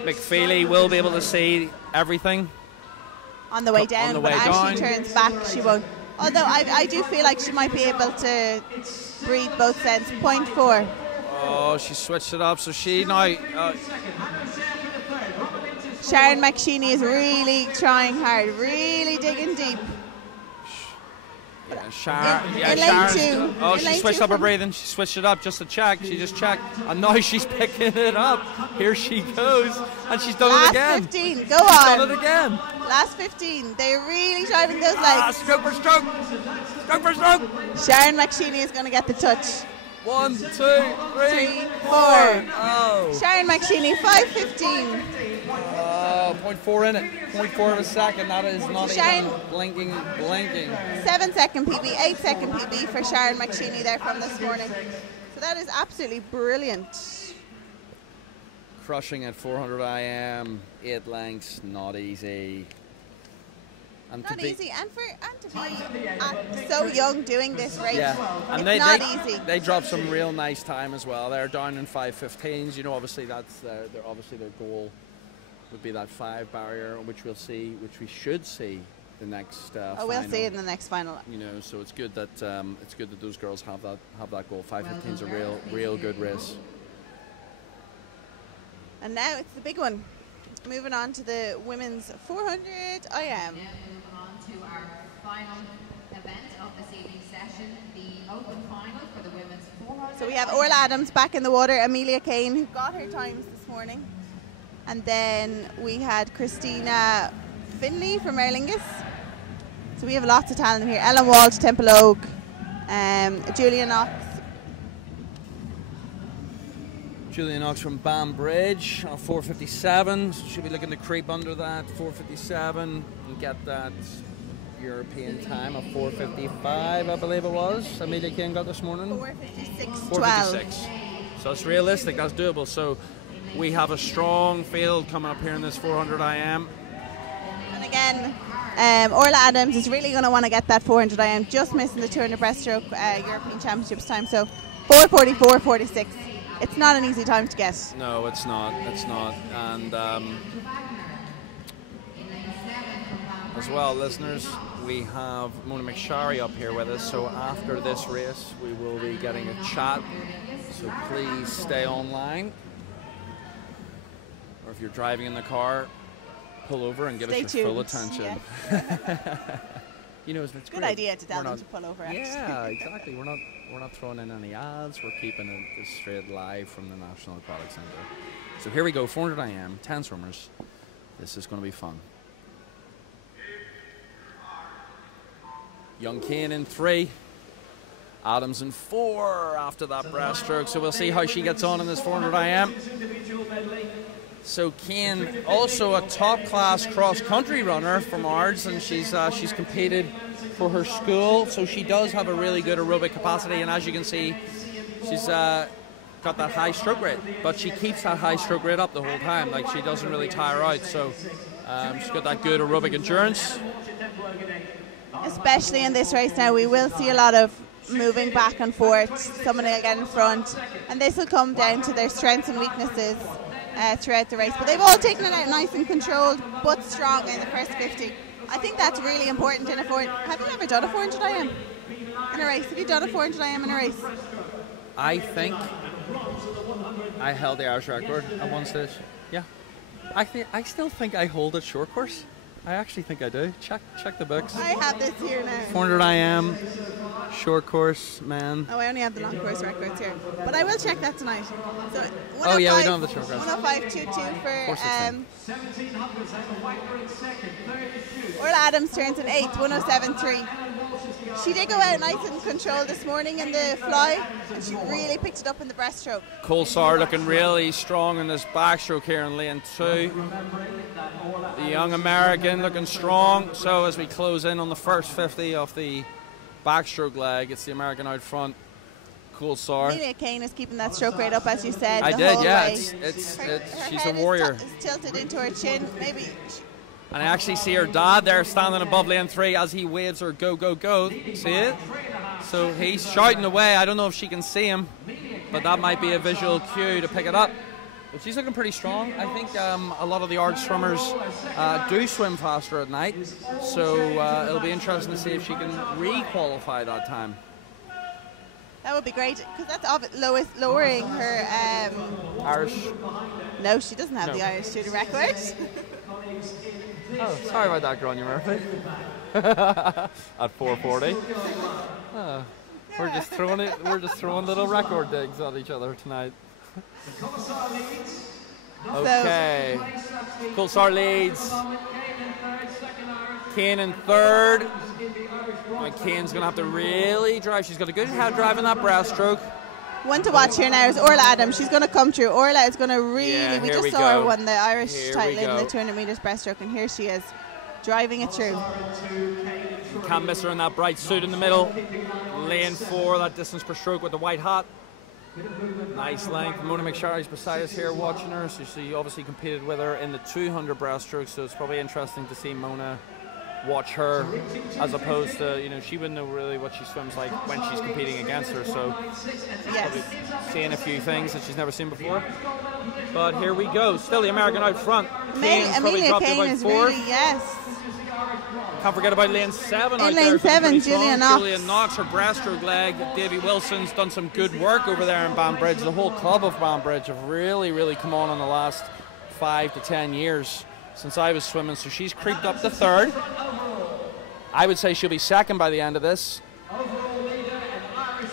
McFeely will be able to see everything on the way down, but as she turns back, she won't. Although I do feel like she might be able to breathe both sends. 0.4. Oh, she switched it up, so she now... Sharon McSheeny is really trying hard, really digging deep. Yeah, Sharon. In lane 2. Oh, she switched up her breathing. She switched it up just to check. She just checked, and now she's picking it up. Here she goes, and she's done it again. Last 15. Go on. Done it again. Last 15. They're really driving those legs. Stroke for stroke. Stroke for stroke. Sharon McSheeny is going to get the touch. 1, 2, 3, 4. Oh. Sharon McSheeny, 5:15. 0.4 in it. 0.4 of a second. That is not even blinking. 7-second PB, 8-second PB for Sharon McSheeny there from this morning. So that is absolutely brilliant. Crushing at 400 IM, 8 lengths, not easy. And not easy, and to be so young doing this race, and it's not easy. They dropped some real nice time as well. They're down in 5:15s. You know, obviously that's their goal would be that 5 barrier, which we should see the next. Final. We'll see it in the next final. You know, so it's good that those girls have that goal. 5:15 is a real good race. And now it's the big one. Moving on to the women's 400 IM. Now move on to our final event of this evening's session, the open final for the women's 400. So we have Orla Adams back in the water, Amelia Kane, who got her times this morning. And then we had Christina Finley from Aer Lingus. So we have lots of talent here. Ellen Walsh, Temple Oak, Julia Knox. Julia Knox from Banbridge on 4:57. So she'll be looking to creep under that 4:57 and get that European time of 4:55, I believe it was. Amelia Kane got this morning. 4:56. So it's realistic. That's doable. So we have a strong field coming up here in this 400 IM. And again, Orla Adams is really going to want to get that 400 IM, just missing the 200 breaststroke European Championships time. So 4:44, 46. It's not an easy time to get. No, it's not. It's not. And as well, listeners, we have Mona McSharry up here with us. So after this race, we will be getting a chat. So please stay online. Or if you're driving in the car, pull over and give us your full attention. Yeah. You know, it's good great. Idea to tell them to pull over. Yeah, exactly. We're not throwing in any ads. We're keeping it straight live from the National Aquatic Centre. So here we go, 400 IM, 10 swimmers. This is going to be fun. Young Kane in 3. Adams in 4 after that breaststroke. So we'll see how she gets on in this 400 IM. So Kane, also a top-class cross-country runner from ours, and she's competed for her school, so she does have a really good aerobic capacity. And as you can see, she's got that high stroke rate, but she keeps that high stroke rate up the whole time. Like, she doesn't really tire out, so she's got that good aerobic endurance. Especially in this race now, we will see a lot of moving back and forth. Someone will get in front, and this will come down to their strengths and weaknesses throughout the race. But they've all taken it out nice and controlled, but strong in the first 50. I think that's really important in a 400. Have you ever done a 400 IM in a race? Have you done a 400 IM in a race? I think I held the Irish record at one stage. Yeah. I still think I hold it short course. I actually think I do. Check the books. I have this here now. 400 IM, short course, man. Oh, I only have the long course records here. But I will check that tonight. So oh yeah, we don't have the short course. 105.22 for Orla Adams turns in 8th, 107.3. She did go out nice and controlled this morning in the fly, and she really picked it up in the breaststroke. Coulsar looking really strong in this backstroke here in lane 2. The young American looking strong. So as we close in on the first 50 of the backstroke leg, it's the American out front. Coulsar. Amelia Kane is keeping that stroke rate up, as you said. I the did, whole yeah. way. She's a warrior. Is tilted into her chin, maybe. And I actually see her dad there standing above lane 3 as he waves her go, go, go. See it? So he's shouting away. I don't know if she can see him, but that might be a visual cue to pick it up. But she's looking pretty strong. I think a lot of the arch swimmers do swim faster at night. So it'll be interesting to see if she can re-qualify that time. That would be great, because that's lowering her... Irish? No, she doesn't have the Irish student record. Oh, sorry about that, Grania Murphy. At 4:40. Oh, we're just throwing it. We're just throwing little record digs at each other tonight. Okay. Coulsar leads. Kane in 3rd. Kane's going to have to really drive. She's got a good head drive in that breaststroke. One to watch here now is Orla Adams. She's going to come through. Orla is going to really, we just saw her win the Irish title in the 200 metres breaststroke, and here she is driving it through. You can't miss her in that bright suit in the middle. Lane 4, that distance per stroke with the white hat. Nice length. Mona McSharry's beside us here watching her, so she obviously competed with her in the 200 breaststroke, so it's probably interesting to see Mona watch her, as opposed to, you know, she wouldn't know really what she swims like when she's competing against her, so yes, seeing a few things that she's never seen before. But here we go, still the American out front. Amelia Kane is really, yes. Can't forget about lane 7 in out lane there. 7, Julia Knox. Julia Knox, her breaststroke leg. Davy Wilson's done some good work over there in Banbridge. The whole club of Banbridge have really come on in the last 5 to 10 years since I was swimming, so she's creeped up to 3rd. I would say she'll be 2nd by the end of this.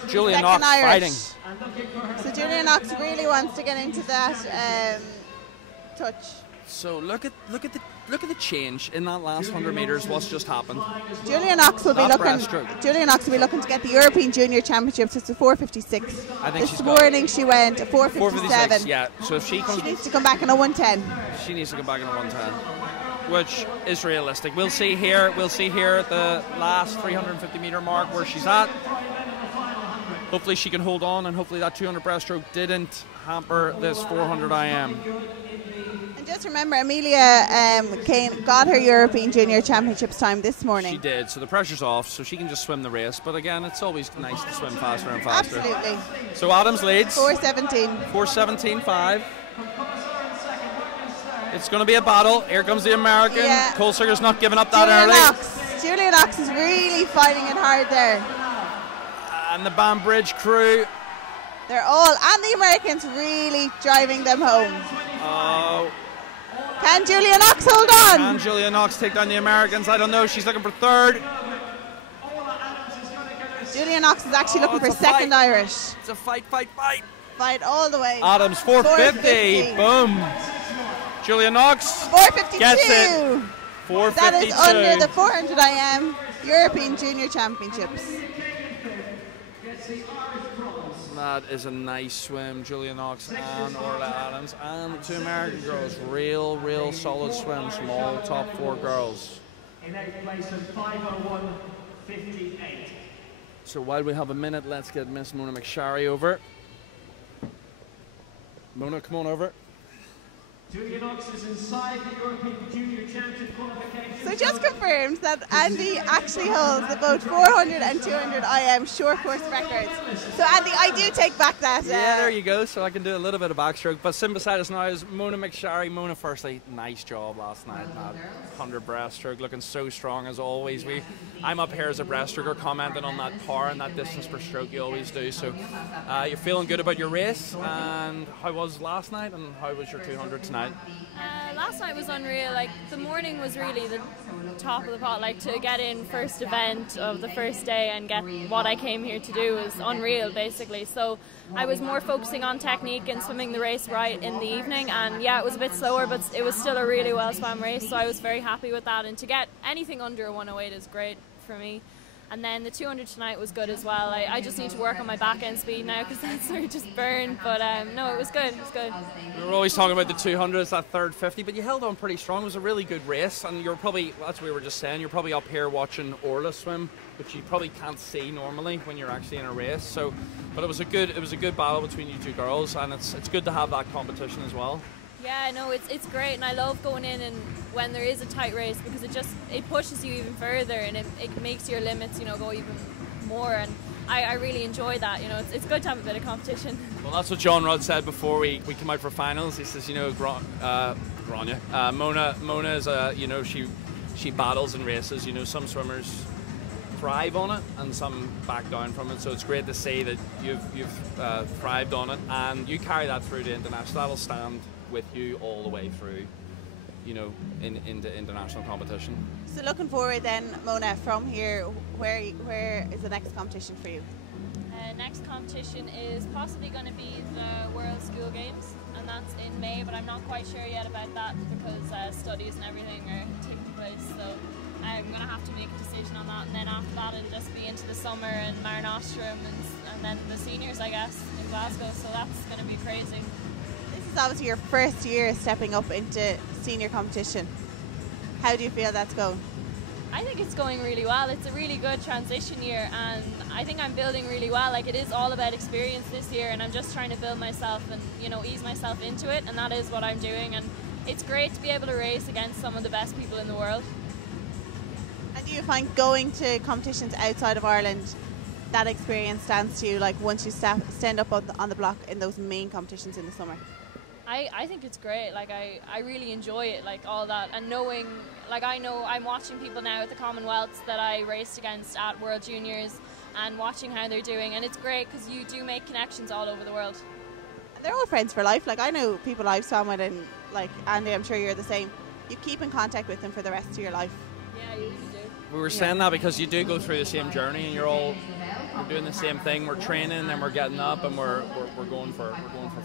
Julia Knox fighting. So Julia Knox really wants to get into that touch. So look at the change in that last 100 metres. What's just happened? Julia Knox will be looking to get the European Junior Championships. It's a 4:56. I think this morning she went a 4:57. Yeah. So if she needs to come back in a 1:10. She needs to come back in a 1:10, which is realistic. We'll see here. We'll see here at the last 350 metre mark where she's at. Hopefully she can hold on, and hopefully that 200 breaststroke didn't hamper this 400 IM. And just remember, Amelia Kane got her European Junior Championships time this morning. She did, so the pressure's off, so she can just swim the race. But again, it's always nice to swim faster and faster. Absolutely. So Adams leads. 4:17. 4:17.5. It's going to be a battle. Here comes the American. Yeah. Coulsar's not giving up that early. Julia Knox is really fighting it hard there. And the Banbridge crew. They're all, and the Americans really driving them home. Oh. Can Julia Knox hold on? Can Julia Knox take down the Americans? I don't know. She's looking for 3rd. Julia Knox is actually looking for 2nd Irish. It's a fight. Fight all the way. Adams 450. Boom. Julia Knox 452. Gets it. 452. That is under the 400 IM European Junior Championships. That is a nice swim, Julia Knox and Orla Adams, and the 2 American girls. Real solid swims from all top 4 girls. In 8th place of 5:01.58. So while we have a minute, let's get Miss Mona McSharry over. Mona, come on over. Julia Knox is inside the European Junior Championship qualification. So just confirmed that Andy actually holds the both 400 and 200 IM short course records. So Andy, I do take back that. Yeah, there you go. So I can do a little bit of backstroke. But sitting beside us now is Mona Mcilroy. Mona, firstly, nice job last night. 100 breaststroke, looking so strong as always. I'm up here as a breaststroker commenting on that power and that distance per stroke you always do. So you're feeling good about your race. And how was last night and how was your 200 tonight? Last night was unreal. Like, the morning was really the top of the pot. Like, to get in first event of the first day and get what I came here to do was unreal, basically. So I was more focusing on technique and swimming the race right in the evening, and yeah, it was a bit slower, but it was still a really well swam race, so I was very happy with that. And to get anything under a 108 is great for me. And then the 200 tonight was good as well. I just need to work on my back end speed now because that's sort of just burned. But no, it was good. It was good. We were always talking about the 200 as that third 50, but you held on pretty strong. It was a really good race, and you're probably, that's what we were just saying, you're probably up here watching Orla swim, which you probably can't see normally when you're actually in a race. So, but it was a good battle between you two girls, and it's good to have that competition as well. Yeah, no, it's great, and I love going in and when there is a tight race, because it pushes you even further, and it makes your limits, you know, go even more, and I really enjoy that. You know, it's good to have a bit of competition. Well, that's what John Rudd said before we come out for finals. He says, you know, Mona is you know, she battles in races. You know, some swimmers thrive on it and some back down from it, so it's great to see that you've thrived on it, and you carry that through to international. That'll stand with you all the way through, you know, into international competition. So looking forward then, Mona, from here, where is the next competition for you? Next competition is possibly going to be the World School Games, and that's in May, but I'm not quite sure yet about that because studies and everything are taking place, so I'm going to have to make a decision on that, and then after that it'll just be into the summer and Mare Nostrum and then the seniors, I guess, in Glasgow, so that's going to be crazy. This is obviously your first year stepping up into senior competition. How do you feel that's going? I think it's going really well. It's a really good transition year, and I think I'm building really well. Like, it is all about experience this year, and I'm just trying to build myself and, you know, ease myself into it, and that is what I'm doing. And it's great to be able to race against some of the best people in the world. And do you find going to competitions outside of Ireland, that experience stands to you, like once you stand up on the block in those main competitions in the summer? I think it's great. Like, I really enjoy it, like all that, and knowing, like, I know I'm watching people now at the Commonwealths that I raced against at World Juniors and watching how they're doing, and it's great because you do make connections all over the world. And they're all friends for life. Like, I know people I've swam with, and like Andy, I'm sure you're the same. You keep in contact with them for the rest of your life. Yeah, you really do. We were saying that because you do go through the same journey, and we're doing the same thing. We're training and we're getting up, and we're going for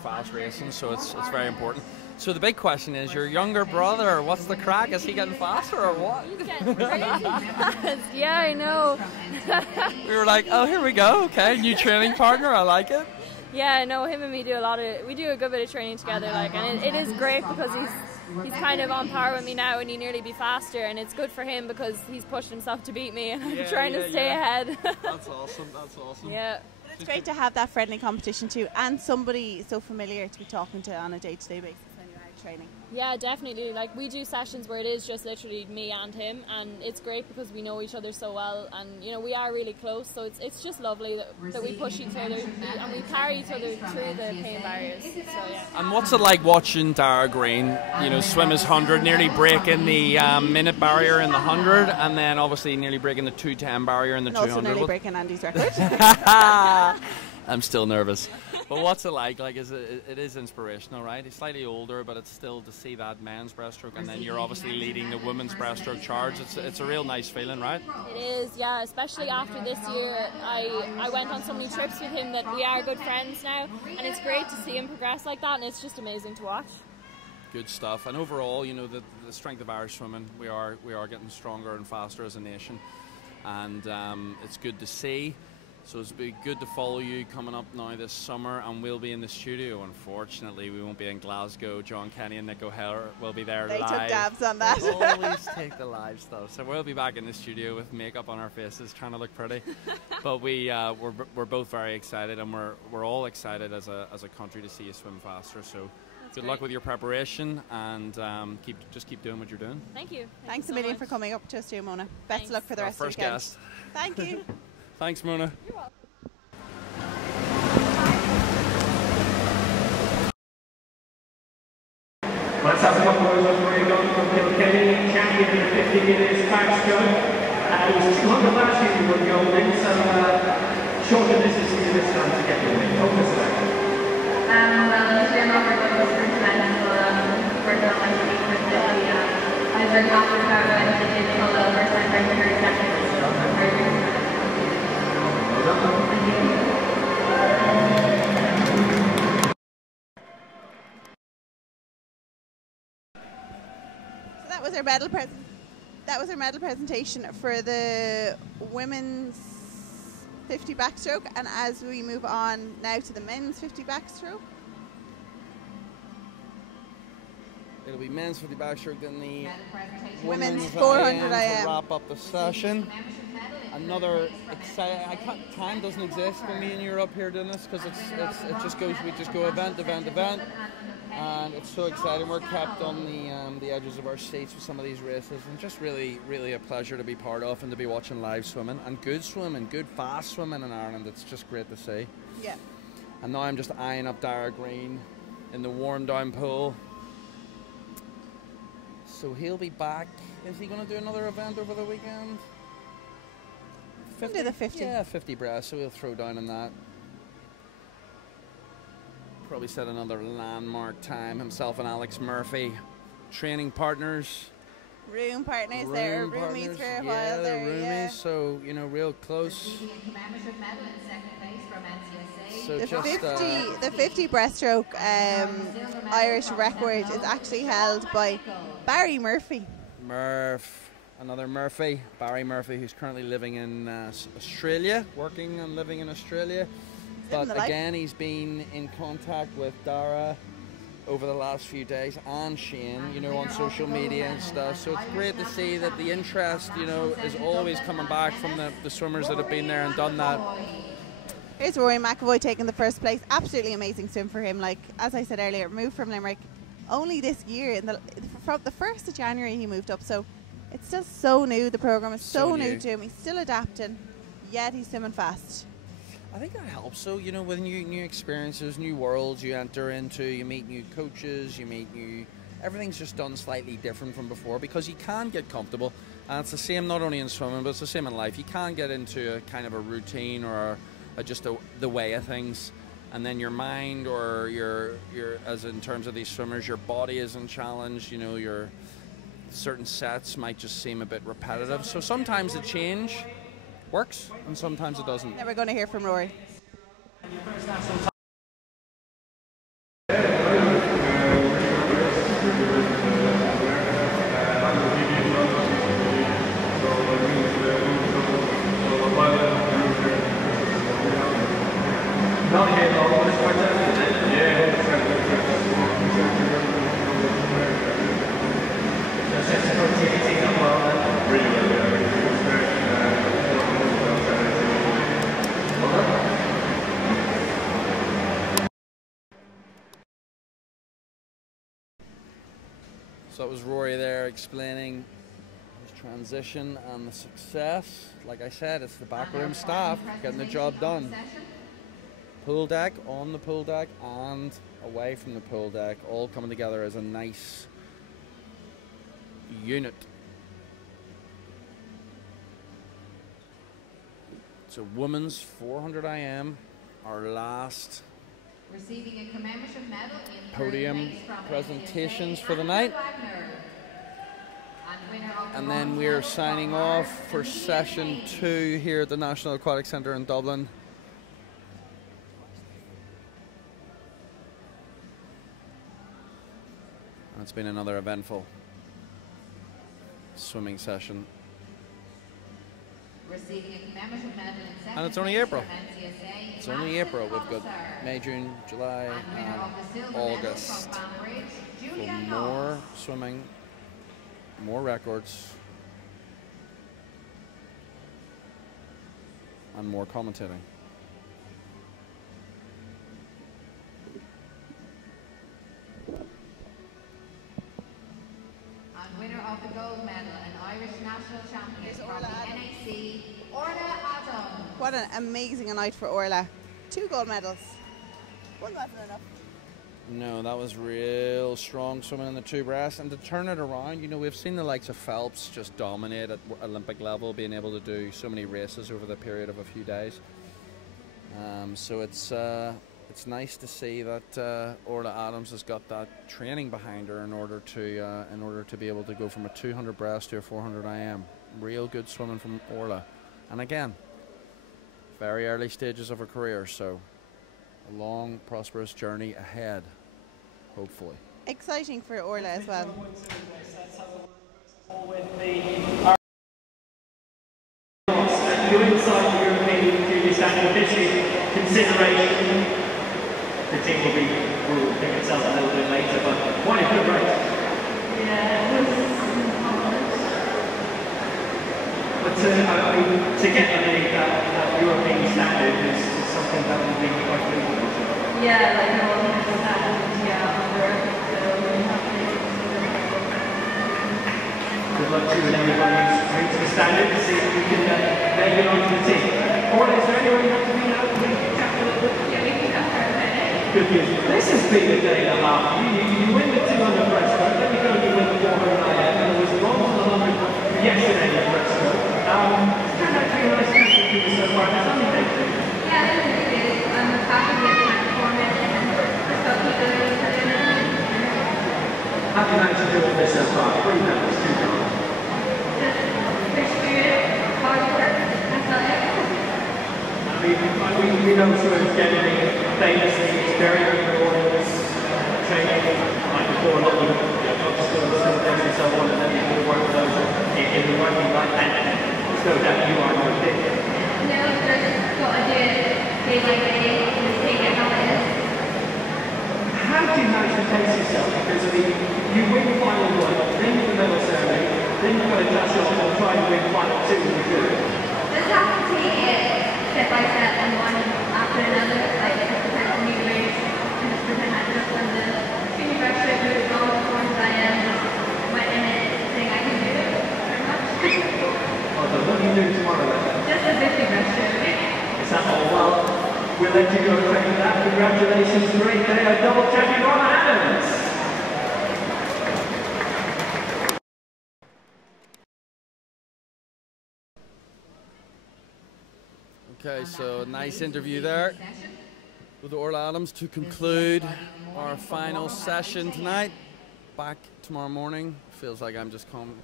fast racing. So it's very important. So the big question is, your younger brother, what's the crack? Is he getting faster or what? He's getting crazy fast. Yeah, I know. We were like, oh, here we go. Okay, new training partner. I like it. Yeah, no, him and me do a good bit of training together, like, and it is great because he's kind of on par with me now, and he nearly be faster, and it's good for him because he's pushed himself to beat me, and I'm trying to stay ahead. That's awesome. That's awesome. Yeah. But it's great to have that friendly competition too, and somebody so familiar to be talking to on a day-to-day basis when you're out training. Yeah, definitely. Like, we do sessions where it is just literally me and him, and it's great because we know each other so well, and you know, we are really close, so it's just lovely that we push each other and we carry each other through the pain barriers. So yeah. And what's it like watching Dara Green, you know, swim his 100, nearly breaking the minute barrier in the 100, and then obviously nearly breaking the 2:10 barrier in the 200? Also nearly breaking Andy's record. I'm still nervous. But what's it like? Like, it is inspirational, right? He's slightly older, but it's still to see that men's breaststroke, and then you're obviously leading the women's breaststroke charge. It's a real nice feeling, right? It is, yeah. Especially after this year, I went on so many trips with him that we are good friends now, and it's great to see him progress like that, and it's just amazing to watch. Good stuff. And overall, you know, the strength of Irish swimming, we are getting stronger and faster as a nation, and it's good to see. So it's been good to follow you coming up now this summer, and we'll be in the studio. Unfortunately, we won't be in Glasgow. John Kenny and Nick O'Hare will be there They live. took dabs on that. They always take the live stuff. So we'll be back in the studio with makeup on our faces, trying to look pretty. But we're both very excited, and we're all excited as a country to see you swim faster. So good luck with your preparation, and just keep doing what you're doing. Thank you. Thanks a million for coming up to us too, Mona. Best Thanks. of luck for the rest of the First weekend. guest. Thank you. Thanks, Mona. You're welcome. Let's have a look at Rory Mcilroy, champion in the 50 meters backstroke. It was 200 last year you won gold in, so shorter distances this time to get the win. Over to that. Well, usually I'm not very good with sprint events, but worked on my speed with the I was very happy with how it went. It did pull over, so I'm very second, so I'm very good. That was our medal presentation for the women's 50 backstroke, and as we move on now to the men's 50 backstroke. It'll be men's 50 backstroke, then the Women's 400 to IM. wrap up the session. Another exciting. Time doesn't exist when me and you are up here doing this, because it just goes. We just go event, and it's so exciting. We're kept on the edges of our seats with some of these races, and just really a pleasure to be part of and to be watching live swimming, and good fast swimming in Ireland. It's just great to see. Yeah. And now I'm just eyeing up Dara Green in the warm down pool. So he'll be back. Is he going to do another event over the weekend? We'll do the 50. Yeah, 50 breast, so we'll throw down in that. Probably set another landmark time. Himself and Alex Murphy, training partners. Room partners there, roomies for a while yeah, there. Roomies, yeah. So, real close. So The 50 breaststroke Irish record is actually held by Barry Murphy. Another Murphy, Barry Murphy, who's currently living in Australia, working and living in Australia. But again, he's been in contact with Dara over the last few days, and Shane, on social media and stuff. So it's great to see that the interest, is always coming back from the swimmers that have been there and done that. Here's Rory Mcilroy taking the first place. Absolutely amazing swim for him. Like, as I said earlier, moved from Limerick only this year. From the 1st of January he moved up, so it's still so new. The program is so new to him. He's still adapting, yet he's swimming fast. I think that helps. So, with new experiences, new worlds you enter into, you meet new coaches, everything's just done slightly different from before, because you can get comfortable. And it's the same not only in swimming, but it's the same in life. You can get into a kind of a routine or the way of things, and then your mind or your as in terms of these swimmers, your body isn't challenged. Your certain sets might just seem a bit repetitive. So sometimes the change works, and sometimes it doesn't. Now we're going to hear from Rory. So it was Rory there explaining his transition and the success. Like I said, it's the backroom staff getting the job done. Pool deck, on the pool deck, and away from the pool deck, all coming together as a nice unit. So women's 400 IM, our last receiving a commemorative medal in podium presentations for the night. And then we're signing off for session 2 here at the National Aquatic Centre in Dublin. And it's been another eventful swimming session. receiving a commemorative medal in second And it's only place April. from NCSA, It's only Madison April. We've got Commissar. May, June, July, And winner of the silver and medal August. from Banbridge, For Julia more Knowles. swimming, more records, and more commentating. And winner of the gold medal, an Irish national champion from the NAC, Orla Adam. What an amazing night for Orla. 2 gold medals. One wasn't enough. No, that was real strong swimming in the 2 breast. And to turn it around, you know, we've seen the likes of Phelps just dominate at Olympic level, being able to do so many races over the period of a few days. So it's nice to see that Orla Adams has got that training behind her in order to be able to go from a 200 breast to a 400 IM. Real good swimming from Orla. And again, very early stages of her career, so a long, prosperous journey ahead, hopefully. Exciting for Orla as well. You're inside the European Junior Standard Fishing consideration. The team will pick itself a little bit later, but quite a good race. Yeah, it was But I mean, to get that European standard is something that would be quite good. yeah, like no one has that, yeah, over, so we have to Good luck to you and everybody who's reached the standard to see if we can make it onto the team. Or is there anyone who has to be out to chat a little bit? yeah, we can go for a minute. Good news. This has been a day and a half. You win the 200 breaststroke, then you go and you win the 400 IM, and it was bronze on the 100 yesterday in breaststroke. It's turned out to be a nice season for you so far. There's only been Yeah, it was good. I'm happy with my performance and just hope you guys put in it. how do you manage to do all this so far? 3 medals, 2 gold. Just push through it, hard work, that's all it is. We know swimmers generally famously it's very laborious training, like before a lot of them got skills and things and so on, and then you work with those in the working life, and there's no doubt you are no thing. No, just got to do it day by day and just take it how it is. How do you manage to pace yourself? Because I mean, you win final 1, then you the medal ceremony, then you've got to dash off and try to win final 2 if you do. Just have to take it step by step and one after another, like it just depends on new race and just pretend I just when the junior breaststroke moved on as far as I am, just went in it saying I can do it pretty much. Well, so what do you do tomorrow then? Just a 50 breaststroke. Is that all well? We'll let you go train for that. Congratulations, great day, a double champion, Rory Adams. Okay, so nice interview there with Orla Adams to conclude our final session tonight. Back tomorrow morning. Feels like I'm just copying.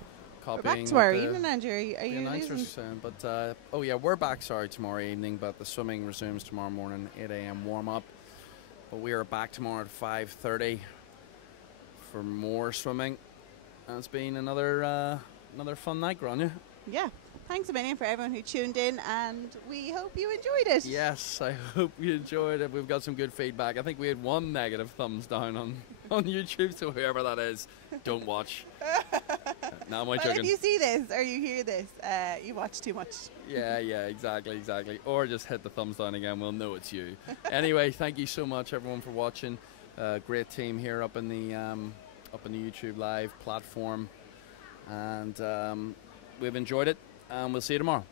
We're back tomorrow what the- evening, Andrew. Are the you announcers losing? saying, but oh yeah, we're back. Sorry, tomorrow evening, but the swimming resumes tomorrow morning, 8 a.m. warm up. But we are back tomorrow at 5:30 for more swimming. And it's been another fun night, Grania. Yeah. Thanks a million for everyone who tuned in, and we hope you enjoyed it. Yes, I hope you enjoyed it. We've got some good feedback. I think we had 1 negative thumbs down on YouTube, so whoever that is, don't watch. No, I'm Well, joking. if you see this or you hear this, you watch too much. Yeah, exactly. Or just hit the thumbs down again. We'll know it's you. Anyway, thank you so much, everyone, for watching. Great team here up in the YouTube live platform, and we've enjoyed it. And we'll see you tomorrow.